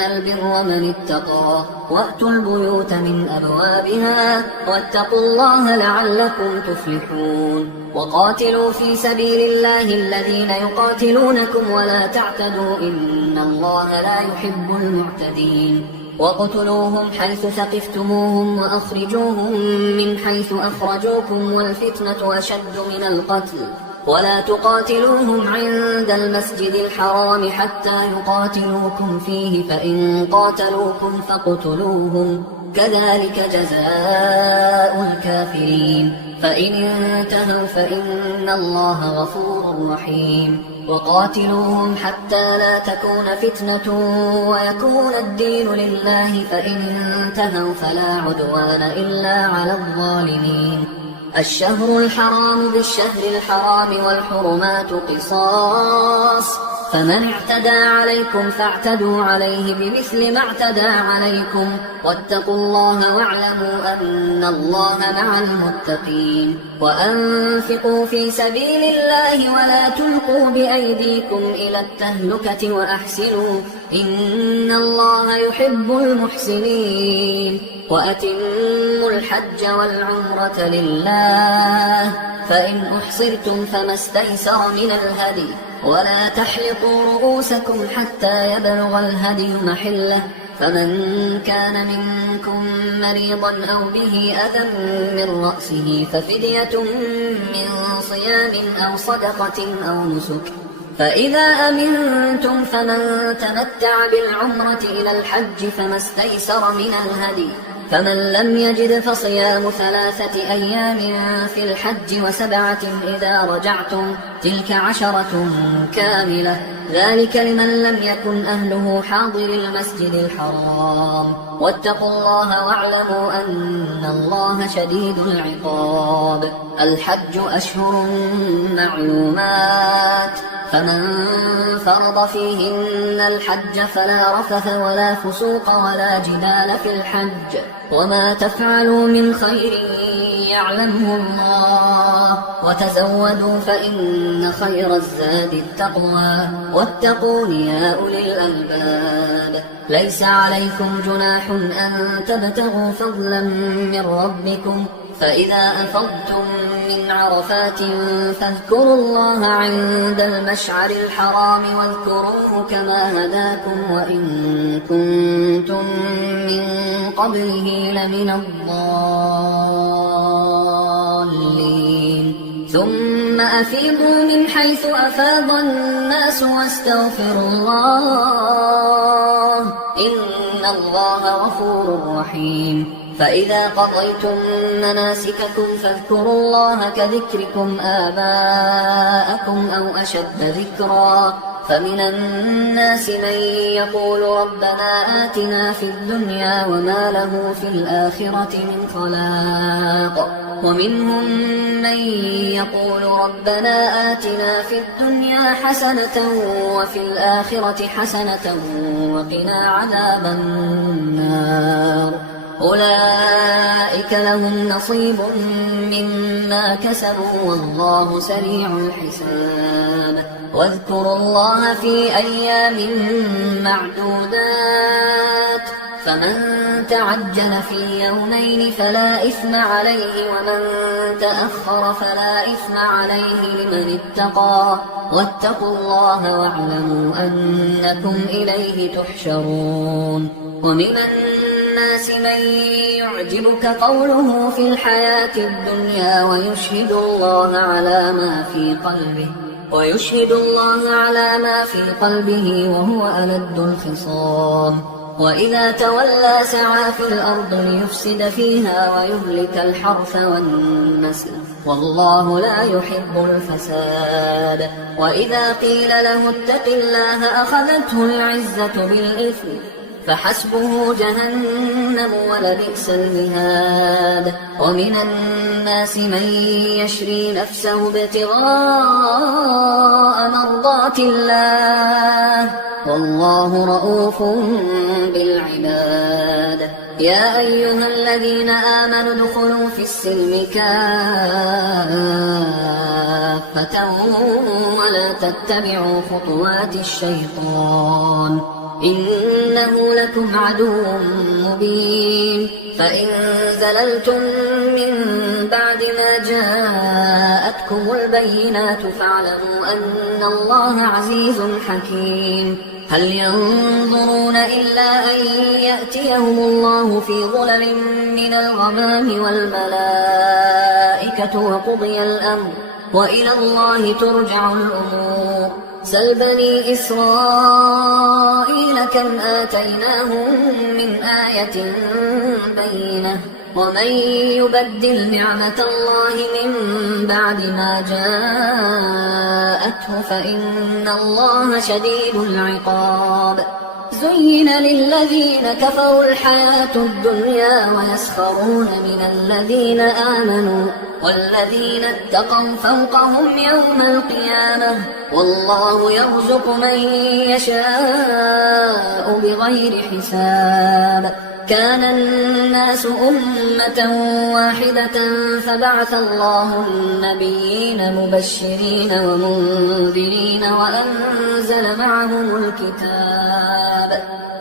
البر من اتقى، وأتوا البيوت من أبوابها واتقوا الله لعلكم تفلحون. وقاتلوا في سبيل الله الذين يقاتلونكم ولا تعتدوا إن الله لا يحب المعتدين. وَاقْتُلُوهُمْ حَيْثُ ثَقِفْتُمُوهُمْ وَأَخْرِجُوهُمْ مِنْ حَيْثُ أَخْرَجُوكُمْ وَالْفِتْنَةُ أَشَدُّ مِنَ الْقَتْلِ وَلَا تُقَاتِلُوهُمْ عِندَ الْمَسْجِدِ الْحَرَامِ حَتَّى يُقَاتِلُوكُمْ فِيهِ فَإِنْ قَاتَلُوكُمْ فَاقْتُلُوهُمْ كَذَلِكَ جَزَاءُ الْكَافِرِينَ فَإِنِ انْتَهَوْا فَإِنَّ اللَّهَ غَفُورٌ رَحِيمٌ. وقاتلوهم حتى لا تكون فتنة ويكون الدين لله، فإن انتهوا فلا عدوان إلا على الظالمين. الشهر الحرام بالشهر الحرام والحرمات قصاص، فمن اعتدى عليكم فاعتدوا عليه بمثل ما اعتدى عليكم، واتقوا الله واعلموا أن الله مع المتقين. وأنفقوا في سبيل الله ولا تلقوا بأيديكم إلى التهلكة وأحسنوا إن الله يحب المحسنين. وأتموا الحج والعمرة لله، فإن أحصرتم فما استيسر من الهدي، ولا تحلقوا رؤوسكم حتى يبلغ الهدي محله، فمن كان منكم مريضا أو به أذى من رأسه ففدية من صيام أو صدقة أو نسك، فإذا أمنتم فمن تمتع بالعمرة إلى الحج فما استيسر من الهدي، فمن لم يجد فصيام 3 أيام في الحج و7 إذا رجعتم، تلك 10 كاملة، ذلك لمن لم يكن أهله حاضر المسجد الحرام. واتقوا الله واعلموا أن الله شديد العقاب. الحج أشهر معلومات، فمن فرض فيهن الحج فلا رفث ولا فسوق ولا جدال في الحج، وما تفعلوا من خير يعلمه الله وتزودوا فإن خير الزاد التقوى واتقون يا أولي الألباب. ليس عليكم جناح أن تبتغوا فضلا من ربكم، فإذا أفضتم من عرفات فاذكروا الله عند المشعر الحرام واذكروه كما هداكم وإن كنتم من قبله لمن الضالين. ثم أفيضوا من حيث أفاض الناس واستغفروا الله إن الله غفور رحيم. فإذا قضيتم مناسككم فاذكروا الله كذكركم آباءكم أو أشد ذكرا. فمن الناس من يقول ربنا آتنا في الدنيا وما له في الآخرة من خلاق، ومنهم من يقول ربنا آتنا في الدنيا حسنة وفي الآخرة حسنة وقنا عذاب النار. أولئك لهم نصيب مما كسبوا والله سريع الحساب. واذكروا الله في أيام معدودات، فمن تعجل في يومين فلا إثم عليه ومن تأخر فلا إثم عليه لمن اتقى. واتقوا الله واعلموا أنكم إليه تحشرون. ومن الناس من يعجبك قوله في الحياة الدنيا ويشهد الله على ما في قلبه وهو ألد الخصام. وإذا تولى سعى في الأرض ليفسد فيها ويهلك الحرث والنسل والله لا يحب الفساد. وإذا قيل له اتق الله أخذته العزة بالإثم فحسبه جهنم ولبئس المهاد. ومن الناس من يشري نفسه ابتغاء مرضات الله والله رؤوف بالعباد. يا أيها الذين آمنوا ادخلوا في السلم كافة ولا تتبعوا خطوات الشيطان إنه لكم عدو مبين. فإن زللتم من بعد ما جاءتكم البينات فاعلموا أن الله عزيز حكيم. هل ينظرون إلا أن يأتيهم الله في ظلل من الغمام والملائكة وقضي الأمر وإلى الله ترجع الأمور. سل بني إسرائيل كم آتيناهم من آية بينة ومن يبدل نعمة الله من بعد ما جاءته فإن الله شديد العقاب. زين للذين كفروا الحياة الدنيا ويسخرون من الذين آمنوا والذين اتقوا فوقهم يوم القيامة والله يرزق من يشاء بغير حساب. كان الناس أمة واحدة فبعث الله النبيين مبشرين ومنذرين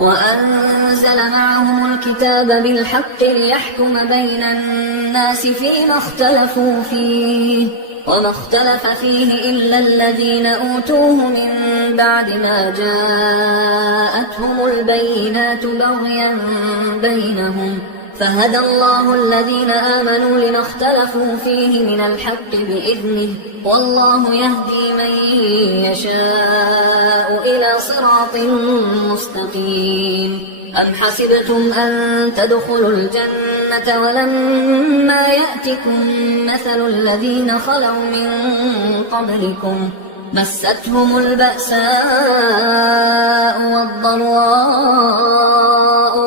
وأنزل معهم الكتاب بالحق ليحكم بين الناس فيما اختلفوا فيه وما اختلف فيه إلا الذين أوتوه من بعد ما جاءتهم البينات بغيا بينهم فهدى الله الذين آمنوا لما اختلفوا فيه من الحق بإذنه والله يهدي من يشاء إلى صراط مستقيم. أم حسبتم أن تدخلوا الجنة ولما يأتكم مثل الذين خلوا من قبلكم مستهم البأساء والضراء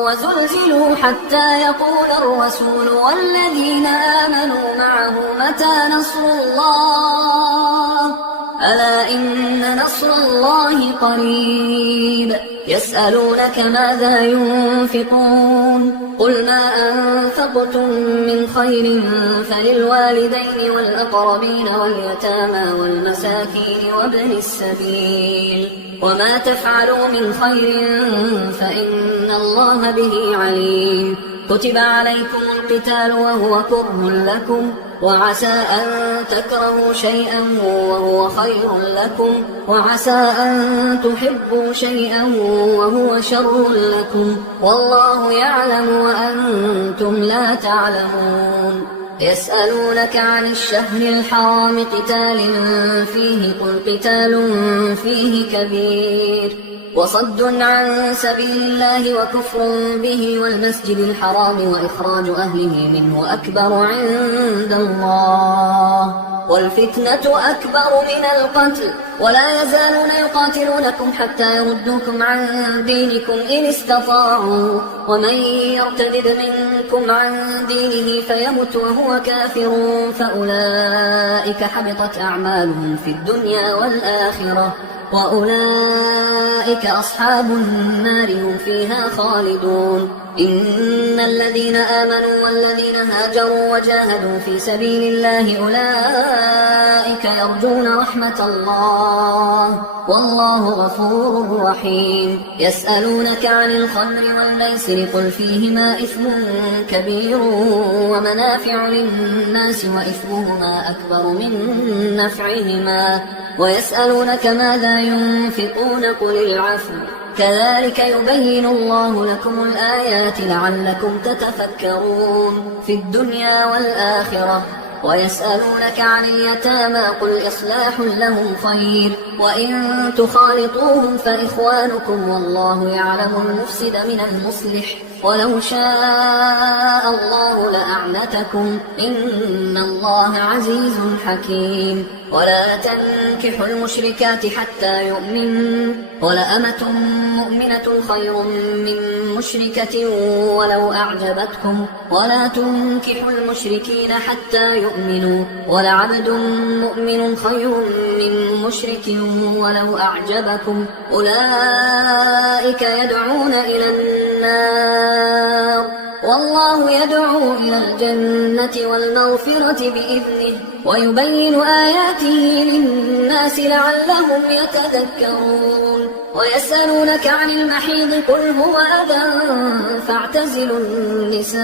وزلزلوا حتى يقول الرسول والذين آمنوا معه متى نصر الله ألا إن نصر الله قريب. يسألونك ماذا ينفقون قل ما أنفقتم من خير فللوالدين والأقربين واليتامى والمساكين وابن السبيل وما تفعلوا من خير فإن الله به عليم كتب عليكم القتال وهو كره لكم وعسى أن تكرهوا شيئا وهو خير لكم وعسى أن تحبوا شيئا وهو شر لكم والله يعلم وأنتم لا تعلمون يسألونك عن الشهر الحرام قتال فيه قل قتال فيه كبير وصد عن سبيل الله وكفر به والمسجد الحرام وإخراج أهله منه أكبر عند الله والفتنة أكبر من القتل ولا يزالون يقاتلونكم حتى يردوكم عن دينكم إن استطاعوا ومن يرتد منكم عن دينه فيمت وهو كافر فأولئك حبطت أعمالهم في الدنيا والآخرة وأولئك أصحاب النار هم فيها خالدون إن الذين آمنوا والذين هاجروا وجاهدوا في سبيل الله أولئك يرجون رحمة الله والله غفور رحيم يسألونك عن الخمر والميسر قل فيهما إثم كبير ومنافع للناس وإثمهما أكبر من نفعهما ويسألونك ماذا ينفقون قل العفو كذلك يبين الله لكم الآيات لعلكم تتفكرون في الدنيا والآخرة ويسألونك عن اليتامى قل إصلاح لهم خير وإن تخالطوهم فإخوانكم والله يعلم المفسد من المصلح ولو شاء الله لأعنتكم إن الله عزيز حكيم ولا تنكحوا المشركات حتى يؤمنوا ولأمة مؤمنة خير من مشركة ولو أعجبتكم ولا تنكحوا المشركين حتى يؤمنوا ولعبد مؤمن خير من مشرك ولو أعجبكم أولئك يدعون إلى النار والله يدعو إلى الجنة والمغفرة بإذنه ويبين آياته للناس لعلهم يتذكرون ويسألونك عن المحيض قل هو أذى فاعتزلوا النساء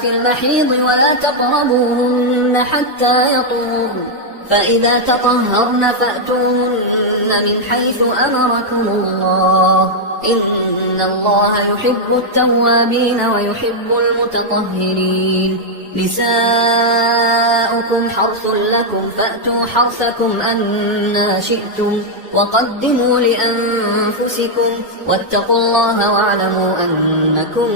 في المحيض ولا تقربوهن حتى يطهرن فإذا تطهرن فأتوهن من حيث أمركم الله إن الله يحب التوابين ويحب المتطهرين نساؤكم حرث لكم فأتوا حرثكم أنى شئتم وقدموا لأنفسكم واتقوا الله واعلموا أنكم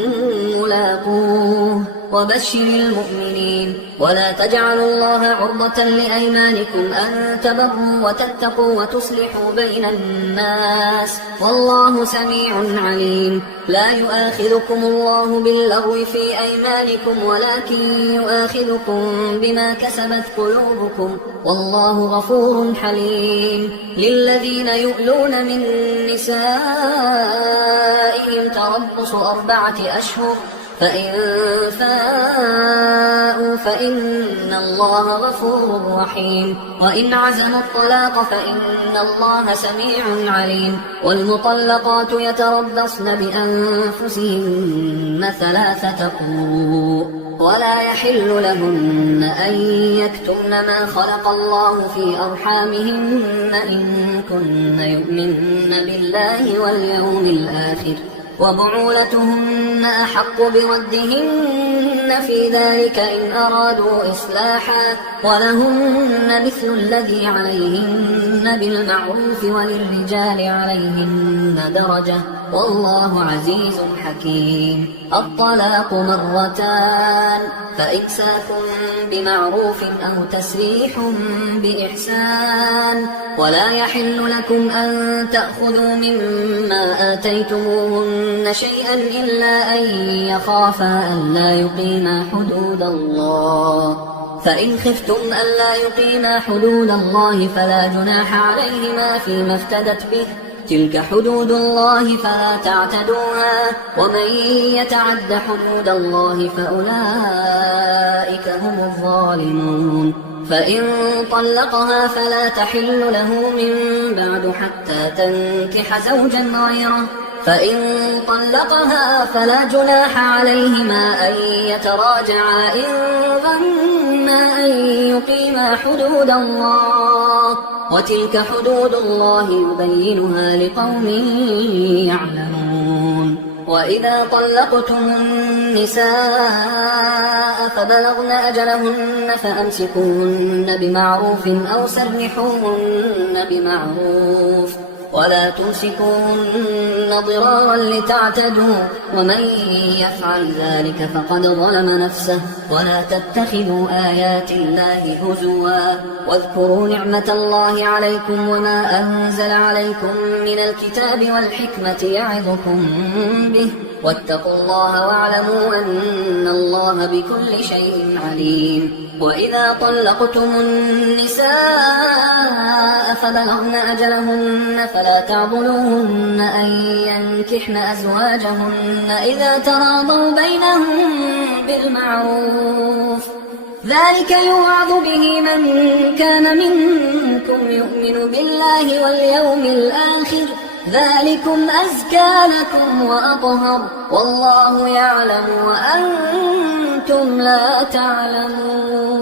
ملاقوه وبشر المؤمنين ولا تجعلوا الله عرضة لأيمانكم أن تبروا وتتقوا وتصلحوا بين الناس والله سميع عليم لا يؤاخذكم الله باللغو في أيمانكم ولكن يؤاخذكم بما كسبت قلوبكم والله غفور حليم للذين يؤلون من نسائهم تربص 4 أشهر فإن فاءوا فإن الله غفور رحيم وإن عزموا الطلاق فإن الله سميع عليم والمطلقات يتربصن بأنفسهن 3 قروء ولا يحل لهن أن يكتمن ما خلق الله في أرحامهن إن كن يؤمن بالله واليوم الآخر وبعولتهن أحق بردهن في ذلك إن أرادوا إصلاحا ولهن مثل الذي عليهن بالمعروف وللرجال عليهن درجة والله عزيز حكيم الطلاق 2 فإمساك بمعروف أو تسريح بإحسان ولا يحل لكم أن تأخذوا مما آتيتموهن شيئا إلا أن يخافا ألا يقيما حدود الله فإن خفتم ألا يقيما حدود الله فلا جناح عليهما فيما افتدت به تلك حدود الله فلا تعتدوها ومن يتعد حدود الله فأولئك هم الظالمون. فإن طلقها فلا تحل له من بعد حتى تنكح زوجا غيره. فإن طلقها فلا جناح عليهما أن يتراجعا إن ظنا أن يقيما حدود الله وتلك حدود الله يبينها لقوم يعلمون. وإذا طلقتم النساء فبلغن أجلهن فأمسكوهن بمعروف أو سرحوهن بمعروف ولا تمسكوهن ضرارا لتعتدوا ومن يفعل ذلك فقد ظلم نفسه. ولا تتخذوا آيات الله هزوا واذكروا نعمة الله عليكم وما أنزل عليكم من الكتاب والحكمة يعظكم به واتقوا الله واعلموا أن الله بكل شيء عليم. وإذا طلقتم النساء فبلغن أجلهن فلا تعضلوهن أن ينكحن أزواجهن إذا تراضوا بينهم بالمعروف ذلك يوعظ به من كان منكم يؤمن بالله واليوم الآخر ذلكم أزكى لكم وأطهر والله يعلم وأنتم لا تعلمون.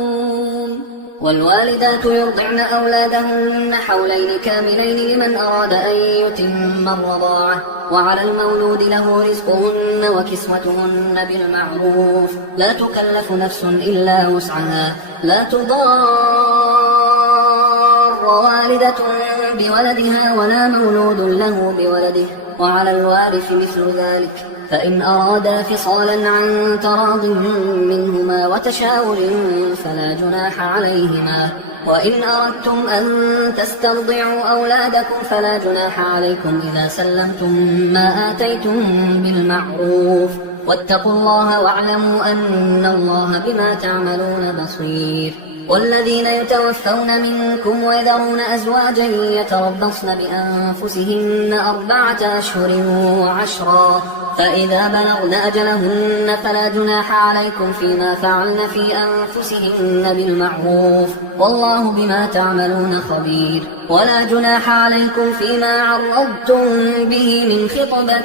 والوالدات يرضعن أولادهن حولين كاملين لمن أراد أن يتم الرضاعة وعلى المولود له رزقهن وكسوتهن بالمعروف لا تكلف نفس إلا وسعها لا تضار والدة بولدها ولا مولود له بولده وعلى الوارث مثل ذلك فإن أرادا فصالا عن تراض منهما وتشاور فلا جناح عليهما. وإن أردتم أن تسترضعوا أولادكم فلا جناح عليكم إذا سلمتم ما آتيتم بالمعروف واتقوا الله واعلموا أن الله بما تعملون بصير. والذين يتوفون منكم ويذرون أزواجا يتربصن بأنفسهن 4 أشهر و10 فإذا بلغن أجلهن فلا جناح عليكم فيما فعلن في أنفسهن بالمعروف والله بما تعملون خبير. ولا جناح عليكم فيما عرضتم به من خطبة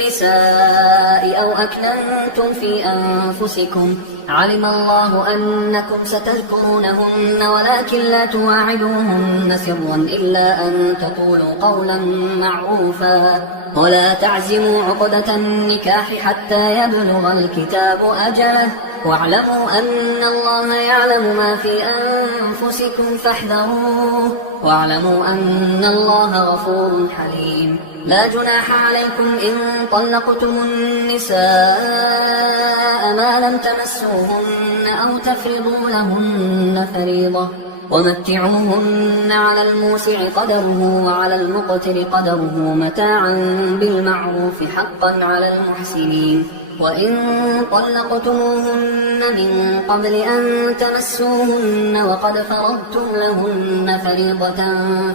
النساء أو أكننتم في أنفسكم علم الله أنكم ستذكرونهن ولكن لا تواعدوهن سرا إلا أن تقولوا قولا معروفا ولا تعزموا عقدة النكاح حتى يبلغ الكتاب أجله واعلموا أن الله يعلم ما في أنفسكم فاحذروه واعلموا أن الله غفور حليم. لا جناح عليكم إن طلقتم النساء ما لم تمسوهن أو تفرضوا لهن فريضة ومتعوهن على الموسع قدره وعلى المقتر قدره متاعا بالمعروف حقا على المحسنين. وإن طلقتموهن من قبل أن تمسوهن وقد فرضتم لهن فريضة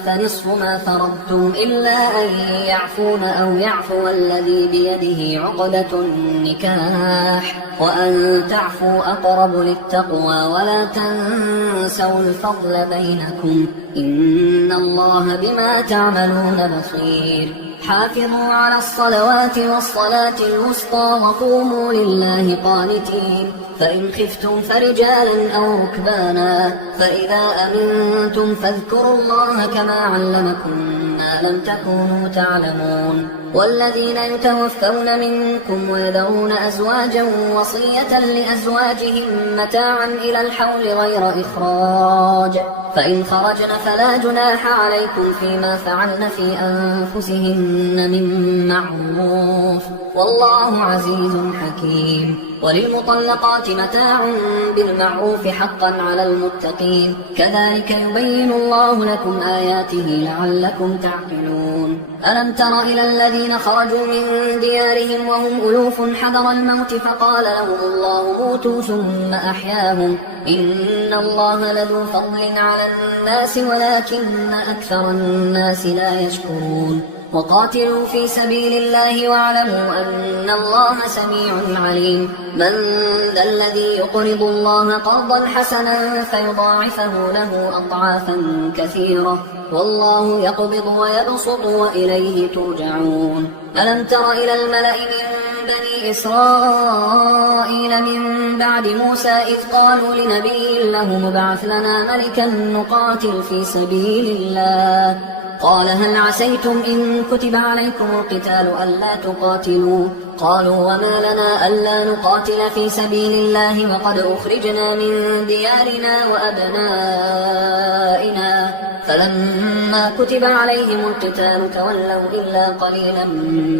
فنصف ما فرضتم إلا أن يعفون أو يعفو الذي بيده عقدة النكاح وأن تعفوا أقرب للتقوى ولا تنسوا الفضل بينكم إن الله بما تعملون بصير. حافظوا على الصلوات والصلاة الوسطى وقوموا لله قانتين فإن خفتم فرجالا أو ركبانا فإذا أمنتم فاذكروا الله كما علمكم ما لم تكونوا تعلمون. والذين يتوفون منكم ويذرون أزواجا وصية لأزواجهم متاعا إلى الحول غير إخراج فإن خرجن فلا جناح عليكم فيما فعلن في أنفسهن من معروف والله عزيز حكيم. وللمطلقات متاع بالمعروف حقا على المتقين كذلك يبين الله لكم آياته لعلكم تعقلون. ألم تر إلى الذين خرجوا من ديارهم وهم ألوف حذر الموت فقال لهم الله موتوا ثم أحياهم إن الله لذو فضل على الناس ولكن أكثر الناس لا يشكرون. وقاتلوا في سبيل الله واعلموا أن الله سميع عليم. من ذا الذي يقرض الله قرضا حسنا فيضاعفه له أضعافا كثيرة والله يقبض ويبسط وإليه ترجعون. ألم تر إلى الملأ من بني إسرائيل من بعد موسى إذ قالوا لنبي له ابعث لنا ملكا نقاتل في سبيل الله قال هل عسيتم إن كتب عليكم القتال ألا تقاتلوا قالوا وما لنا ألا نقاتل في سبيل الله وقد أخرجنا من ديارنا وأبنائنا فلما كتب عليهم القتال تولوا إلا قليلا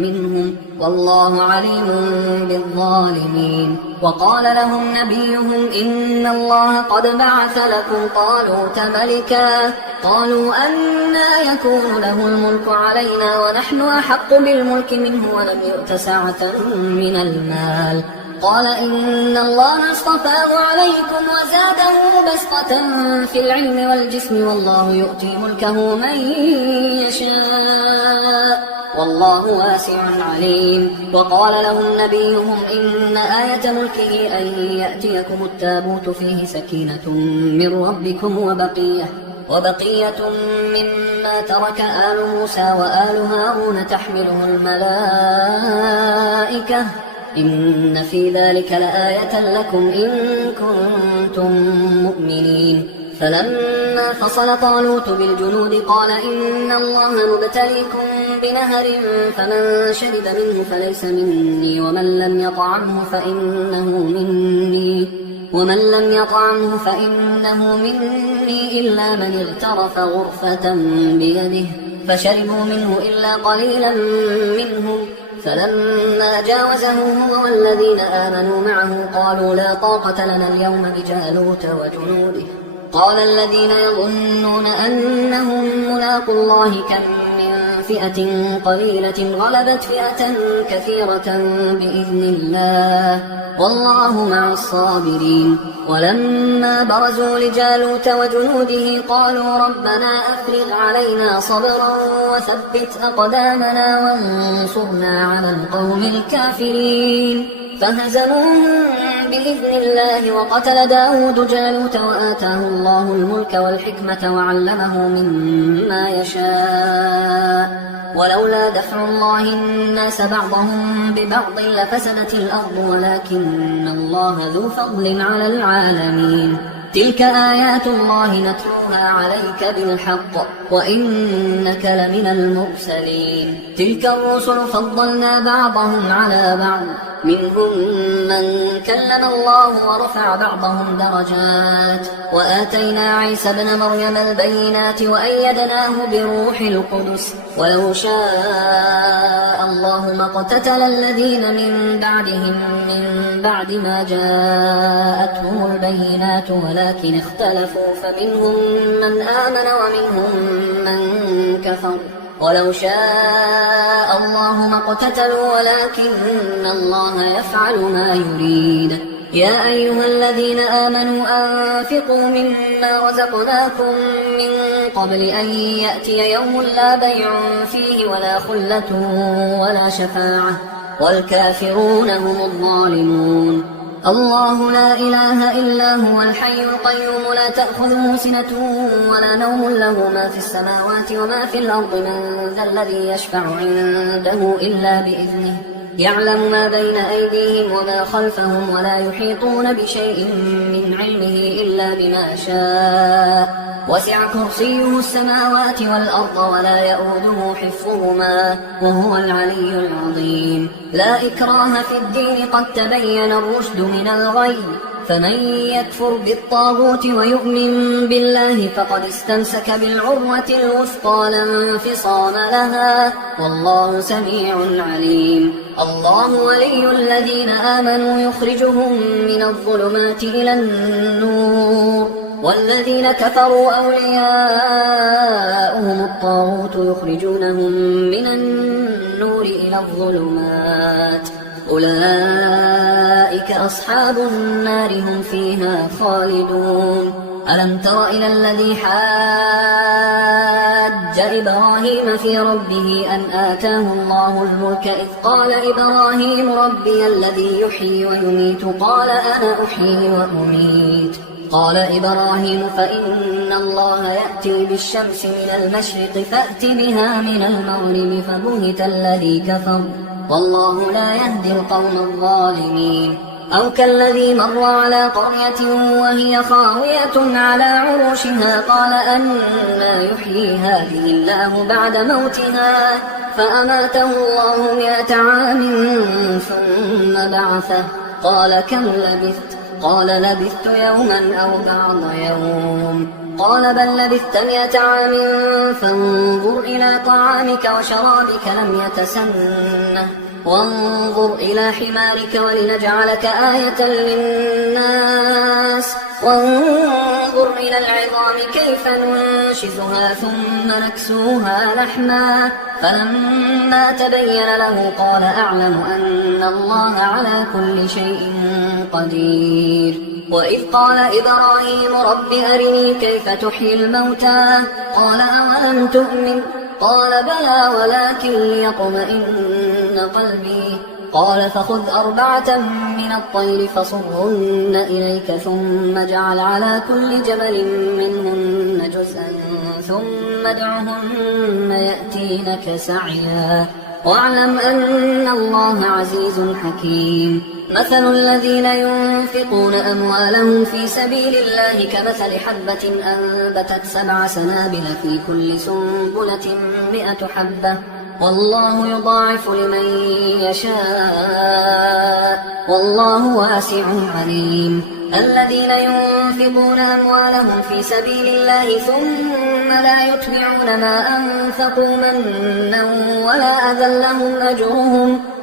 منهم والله عليم بالظالمين. وقال لهم نبيهم إن الله قد بعث لكم طالوت ملكا قالوا أنى يكون له الملك علينا ونحن أحق بالملك منه ولم يؤت سعة من المال قال إن الله اصطفاه عليكم وزاده بسطة في العلم والجسم والله يؤتي ملكه من يشاء والله واسع عليم. وقال لهم نبيهم إن آية ملكه أن يأتيكم التابوت فيه سكينة من ربكم وبقية مما ترك آل موسى وآل هارون تحمله الملائكة إن في ذلك لآية لكم إن كنتم مؤمنين. فلما فصل طالوت بالجنود قال إن الله مبتليكم بنهر فمن شرب منه فليس مني ومن لم يطعمه فإنه مني إلا من اغترف غرفة بيده فشربوا منه إلا قليلا منهم فلما جاوزه هو والذين آمنوا معه قالوا لا طاقة لنا اليوم بجالوت وجنوده قال الذين يظنون أنهم ملاقوا الله كم من فئة قليلة غلبت فئة كثيرة بإذن الله والله مع الصابرين. ولما برزوا لجالوت وجنوده قالوا ربنا أفرغ علينا صبرا وثبت أقدامنا وانصرنا على القوم الكافرين فهزموهم بإذن الله. وقتل داود جالوت وآتاه الله الملك والحكمة وعلمه مما يشاء ولولا دفع الله الناس بعضهم ببعض لفسدت الأرض ولكن الله ذو فضل على العالمين. تلك آيات الله نتلوها عليك بالحق وإنك لمن المرسلين. تلك الرسل فضلنا بعضهم على بعض منهم من كلم الله ورفع بعضهم درجات وآتينا عيسى ابن مريم البينات وأيدناه بروح القدس ولو شاء الله ما اقتتل الذين من بعدهم من بعد ما جاءتهم البينات ولكن اختلفوا فمنهم من آمن ومنهم من كفر ولو شاء الله ما اقتتلوا ولكن الله يفعل ما يريد. يا أيها الذين آمنوا أنفقوا مما رزقناكم من قبل أن يأتي يوم لا بيع فيه ولا خلة ولا شفاعة والكافرون هم الظالمون. الله لا إله إلا هو الحي القيوم لا تأخذه سنة ولا نوم له ما في السماوات وما في الأرض من ذا الذي يشفع عنده إلا بإذنه يعلم ما بين أيديهم وما خلفهم ولا يحيطون بشيء من علمه إلا بما شاء وسع كرسيه السماوات والأرض ولا يؤوده حفظهما وهو العلي العظيم. لا إكراه في الدين قد تبين الرشد من الغي فمن يكفر بالطاغوت ويؤمن بالله فقد استمسك بالعروة الوثقى لا انفصام لها والله سميع عليم. الله ولي الذين آمنوا يخرجهم من الظلمات إلى النور والذين كفروا أولياؤهم الطاغوت يخرجونهم من النور إلى الظلمات أولئك أصحاب النار هم فيها خالدون. ألم تر إلى الذي حاج حاج إبراهيم في ربه أن آتاه الله الملك إذ قال إبراهيم ربي الذي يحيي ويميت قال أنا أحيي وأميت قال إبراهيم فإن الله يأتي بالشمس من المشرق فأت بها من المغرب فبهت الذي كفر والله لا يهدي القوم الظالمين أو كالذي مر على قرية وهي خاوية على عروشها قال أنى يحيي هذه الله بعد موتها فأماته الله 100 عام ثم بعثه قال كم لبثت قال لبثت يوما أو بعض يوم قال بل لبثت 100 عام فانظر إلى طعامك وشرابك لم يتسنه وانظر إلى حمارك ولنجعلك آية للناس وانظر إلى العظام كيف ننشزها ثم نكسوها لحما فلما تبين له قال أعلم أن الله على كل شيء قدير وإذ قال إبراهيم رب أرني كيف تحيي الموتى قال أولم تؤمن قال بلى ولكن ليطمئن قلبي قال فخذ 4 من الطير فصرهن إليك ثم اجعل على كل جبل منهن جزءا ثم ادعهن يأتينك سعيا واعلم أن الله عزيز حكيم مثل الذين ينفقون أموالهم في سبيل الله كمثل حبة أنبتت 7 سنابل في كل سنبلة 100 حبة والله يضاعف لمن يشاء والله واسع عليم الذين ينفقون أموالهم في سبيل الله ثم لا يتبعون ما أنفقوا منا ولا أذى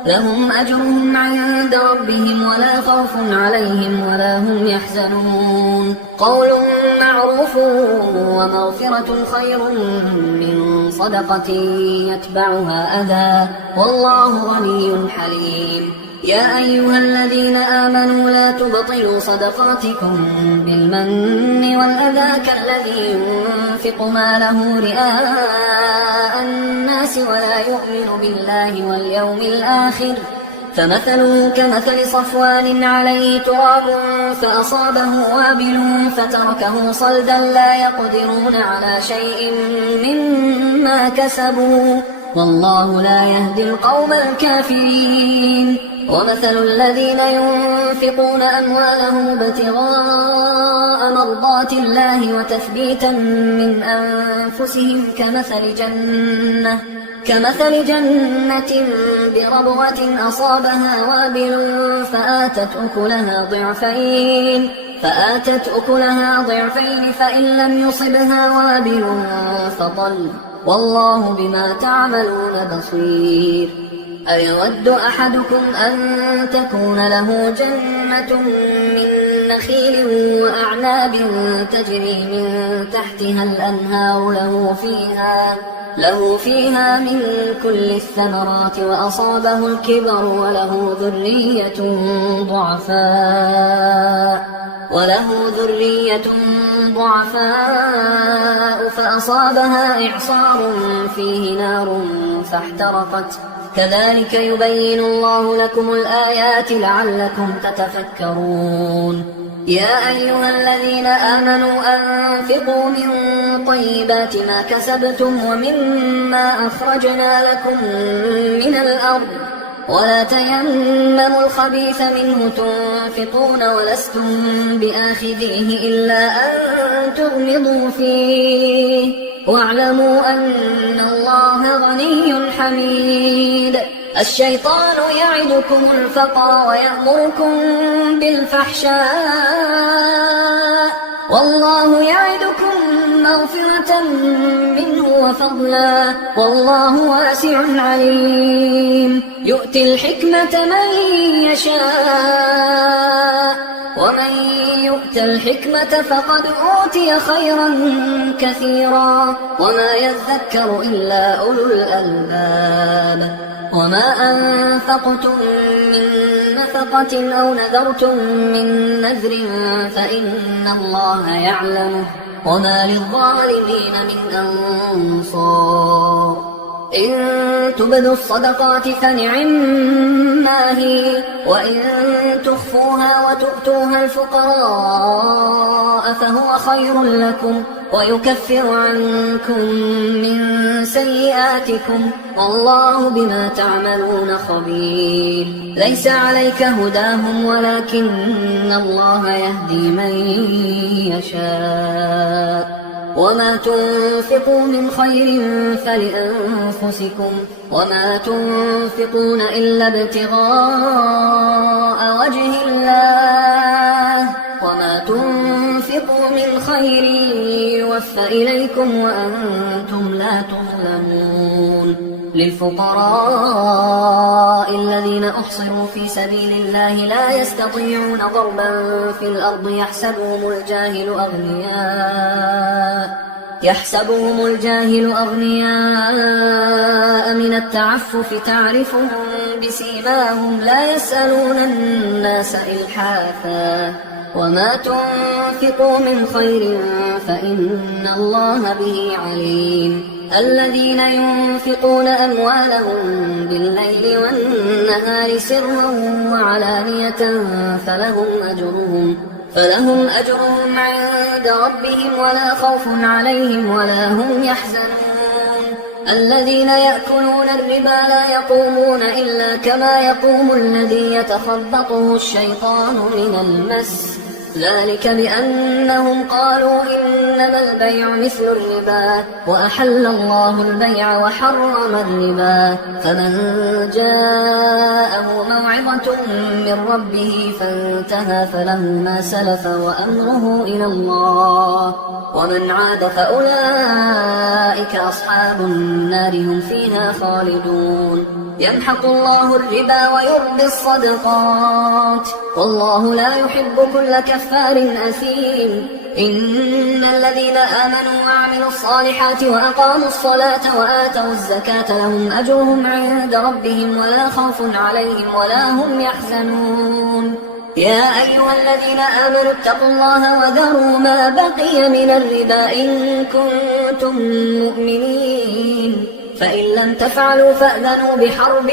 لهم أجرهم عند ربهم ولا خوف عليهم ولا هم يحزنون قول معروف ومغفرة خير من صدقة يتبعها أذى والله غني حليم يا أيها الذين آمنوا لا تبطلوا صدقاتكم بالمن والأذى كالذي ينفق ماله رئاء الناس ولا يؤمن بالله واليوم الآخر فمثله كمثل صفوان عليه تراب فأصابه وابل فتركه صلدا لا يقدرون على شيء مما كسبوا والله لا يهدي القوم الكافرين ومثل الذين ينفقون أموالهم ابتغاء مرضات الله وتثبيتا من أنفسهم كمثل جنة بربوة أصابها وابل فآتت أكلها ضعفين فإن لم يصبها وابل فطل والله بما تعملون بصير أيود أحدكم أن تكون له جنة من نخيل وأعناب تجري من تحتها الأنهار له فيها من كل الثمرات وأصابه الكبر وله ذرية ضعفاء فأصابها إعصار فيه نار فاحترقت كذلك يبين الله لكم الآيات لعلكم تتفكرون يا أيها الذين آمنوا أنفقوا من طيبات ما كسبتم ومما أخرجنا لكم من الأرض ولا تيمموا الخبيث منه تنفقون ولستم بآخذيه إلا أن تغمضوا فيه واعلموا أن الله غني حميد الشيطان يعدكم الفقر ويأمركم بالفحشاء والله يعدكم مغفرة منه وفضلا والله واسع عليم يؤتي الحكمة من يشاء ومن يؤت الحكمة فقد أوتي خيرا كثيرا وما يذكر إلا أولو الألباب وما أنفقتم من نفقة أو نذرتم من نذر فإن الله يعلمه وما للظالمين من أنصار إن تبدوا الصدقات فنعما هي وإن تخفوها وتؤتوها الفقراء فهو خير لكم ويكفر عنكم من سيئاتكم والله بما تعملون خبير ليس عليك هداهم ولكن الله يهدي من يشاء وما تنفقوا من خير فلأنفسكم وما تنفقون إلا ابتغاء وجه الله وما تنفقوا من خير يوفى إليكم وأنتم لا تظلمون للفقراء الذين أحصروا في سبيل الله لا يستطيعون ضربا في الأرض يحسبهم الجاهل أغنياء من التعفف تعرفهم بسيماهم لا يسألون الناس إلحافا وما تنفقوا من خير فإن الله به عليم الذين ينفقون أموالهم بالليل والنهار سرا وعلانية فلهم أجرهم عند ربهم ولا خوف عليهم ولا هم يحزنون الذين يأكلون الربا لا يقومون إلا كما يقوم الذي يتخبطه الشيطان من المس ذلك بأنهم قالوا إنما البيع مثل الربا وأحل الله البيع وحرم الربا فمن جاءه موعظة من ربه فانتهى فله ما سلف وأمره إلى الله ومن عاد فأولئك أصحاب النار هم فيها خالدون يمحق الله الربا ويربي الصدقات والله لا يحب كل كفار أثيم إن الذين آمنوا وعملوا الصالحات وأقاموا الصلاة وآتوا الزكاة لهم أجرهم عند ربهم ولا خوف عليهم ولا هم يحزنون يا أيها الذين آمنوا اتقوا الله وذروا ما بقي من الربا إن كنتم مؤمنين فإن لم تفعلوا فأذنوا بحرب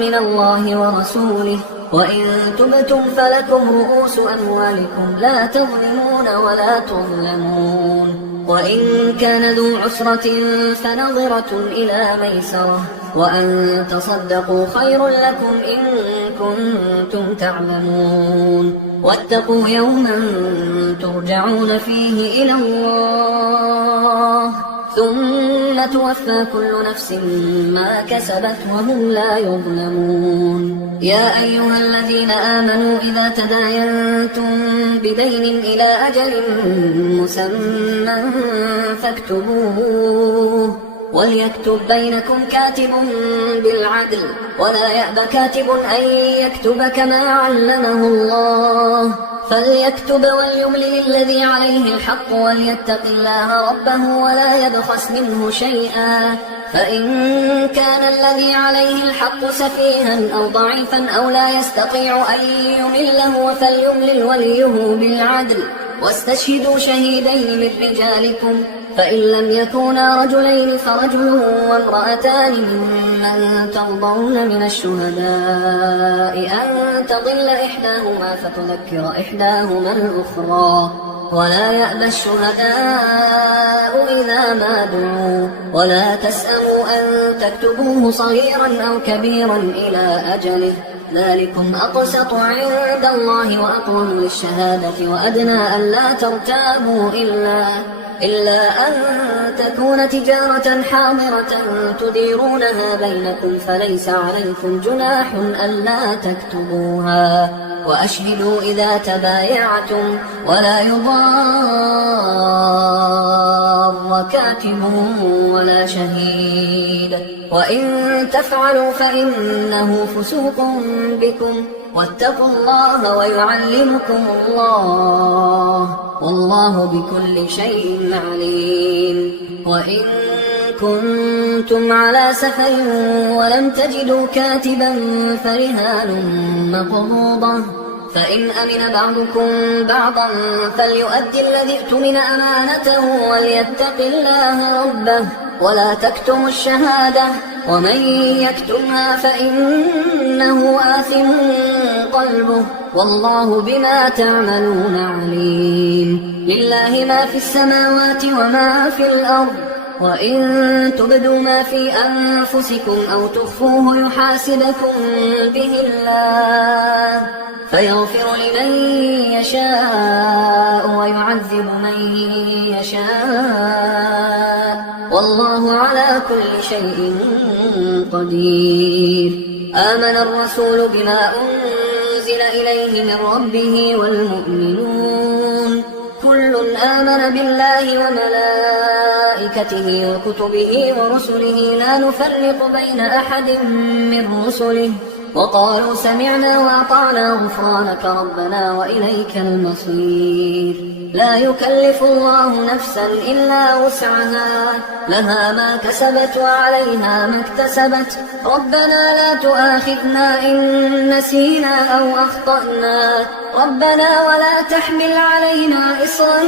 من الله ورسوله وإن تبتم فلكم رؤوس أموالكم لا تظلمون ولا تظلمون وإن كان ذو عسرة فنظرة إلى ميسرة وأن تصدقوا خير لكم إن كنتم تعلمون واتقوا يوما ترجعون فيه إلى الله ثم توفى كل نفس ما كسبت وهم لا يظلمون يا أيها الذين آمنوا إذا تداينتم بدين إلى أجل مسمى فاكتبوه وليكتب بينكم كاتب بالعدل ولا يأب كاتب أن يكتب كما علمه الله فليكتب وليملل الذي عليه الحق وليتق الله ربه ولا يبخس منه شيئا فإن كان الذي عليه الحق سفيها أو ضعيفا أو لا يستطيع أن يمله فليملل وليه بالعدل واستشهدوا شهيدين من رجالكم فإن لم يكونا رجلين فرجل وامرأتان ممن ترضون من الشهداء أن تضل إحداهما فتذكر إحداهما الأخرى ولا يأبى الشهداء إذا ما دعوا ولا تسأموا أن تكتبوه صغيرا أو كبيرا إلى أجله ذلكم أقسط عند الله وأقوم للشهادة وأدنى أن لا ترتابوا إلا أن تكون تجارة حاضرة تديرونها بينكم فليس عليكم جناح ألا تكتبوها وأشهدوا إذا تبايعتم ولا يضار كاتب ولا شهيد وإن تفعلوا فإنه فسوق بكم واتقوا الله ويعلمكم الله والله بكل شيء عليم وإن كنتم على سفر ولم تجدوا كاتبا فرهان مقبوضة فإن أمن بعضكم بعضا فليؤدي الذي اؤتمن أمانته وليتق الله ربه ولا تكتموا الشهادة ومن يكتمها فإنه آثم قلبه والله بما تعملون عليم. لله ما في السماوات وما في الأرض وإن تبدوا ما في أنفسكم أو تخفوه يحاسبكم به الله فيغفر لمن يشاء ويعذب من يشاء والله على كل شيء قدير. آمن الرسول بما أنزل إليه من ربه والمؤمنون كل آمن بالله وملائكته وكتبه ورسله لا نفرق بين أحد من رسله وقالوا سمعنا وأطعنا غفرانك ربنا وإليك المصير. لا يكلف الله نفسا إلا وسعها لها ما كسبت وعليها ما اكتسبت ربنا لا تؤاخذنا إن نسينا أو أخطأنا ربنا ولا تحمل علينا إصرا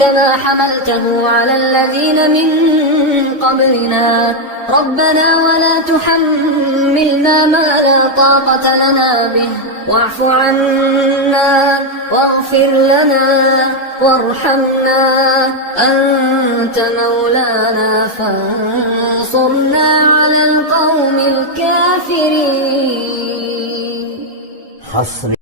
كما حملته على الذين من قبلنا ربنا ولا تحملنا ما لا طاقة لنا به واعف عنا واغفر لنا وارحمنا أنت مولانا فانصرنا على القوم الكافرين.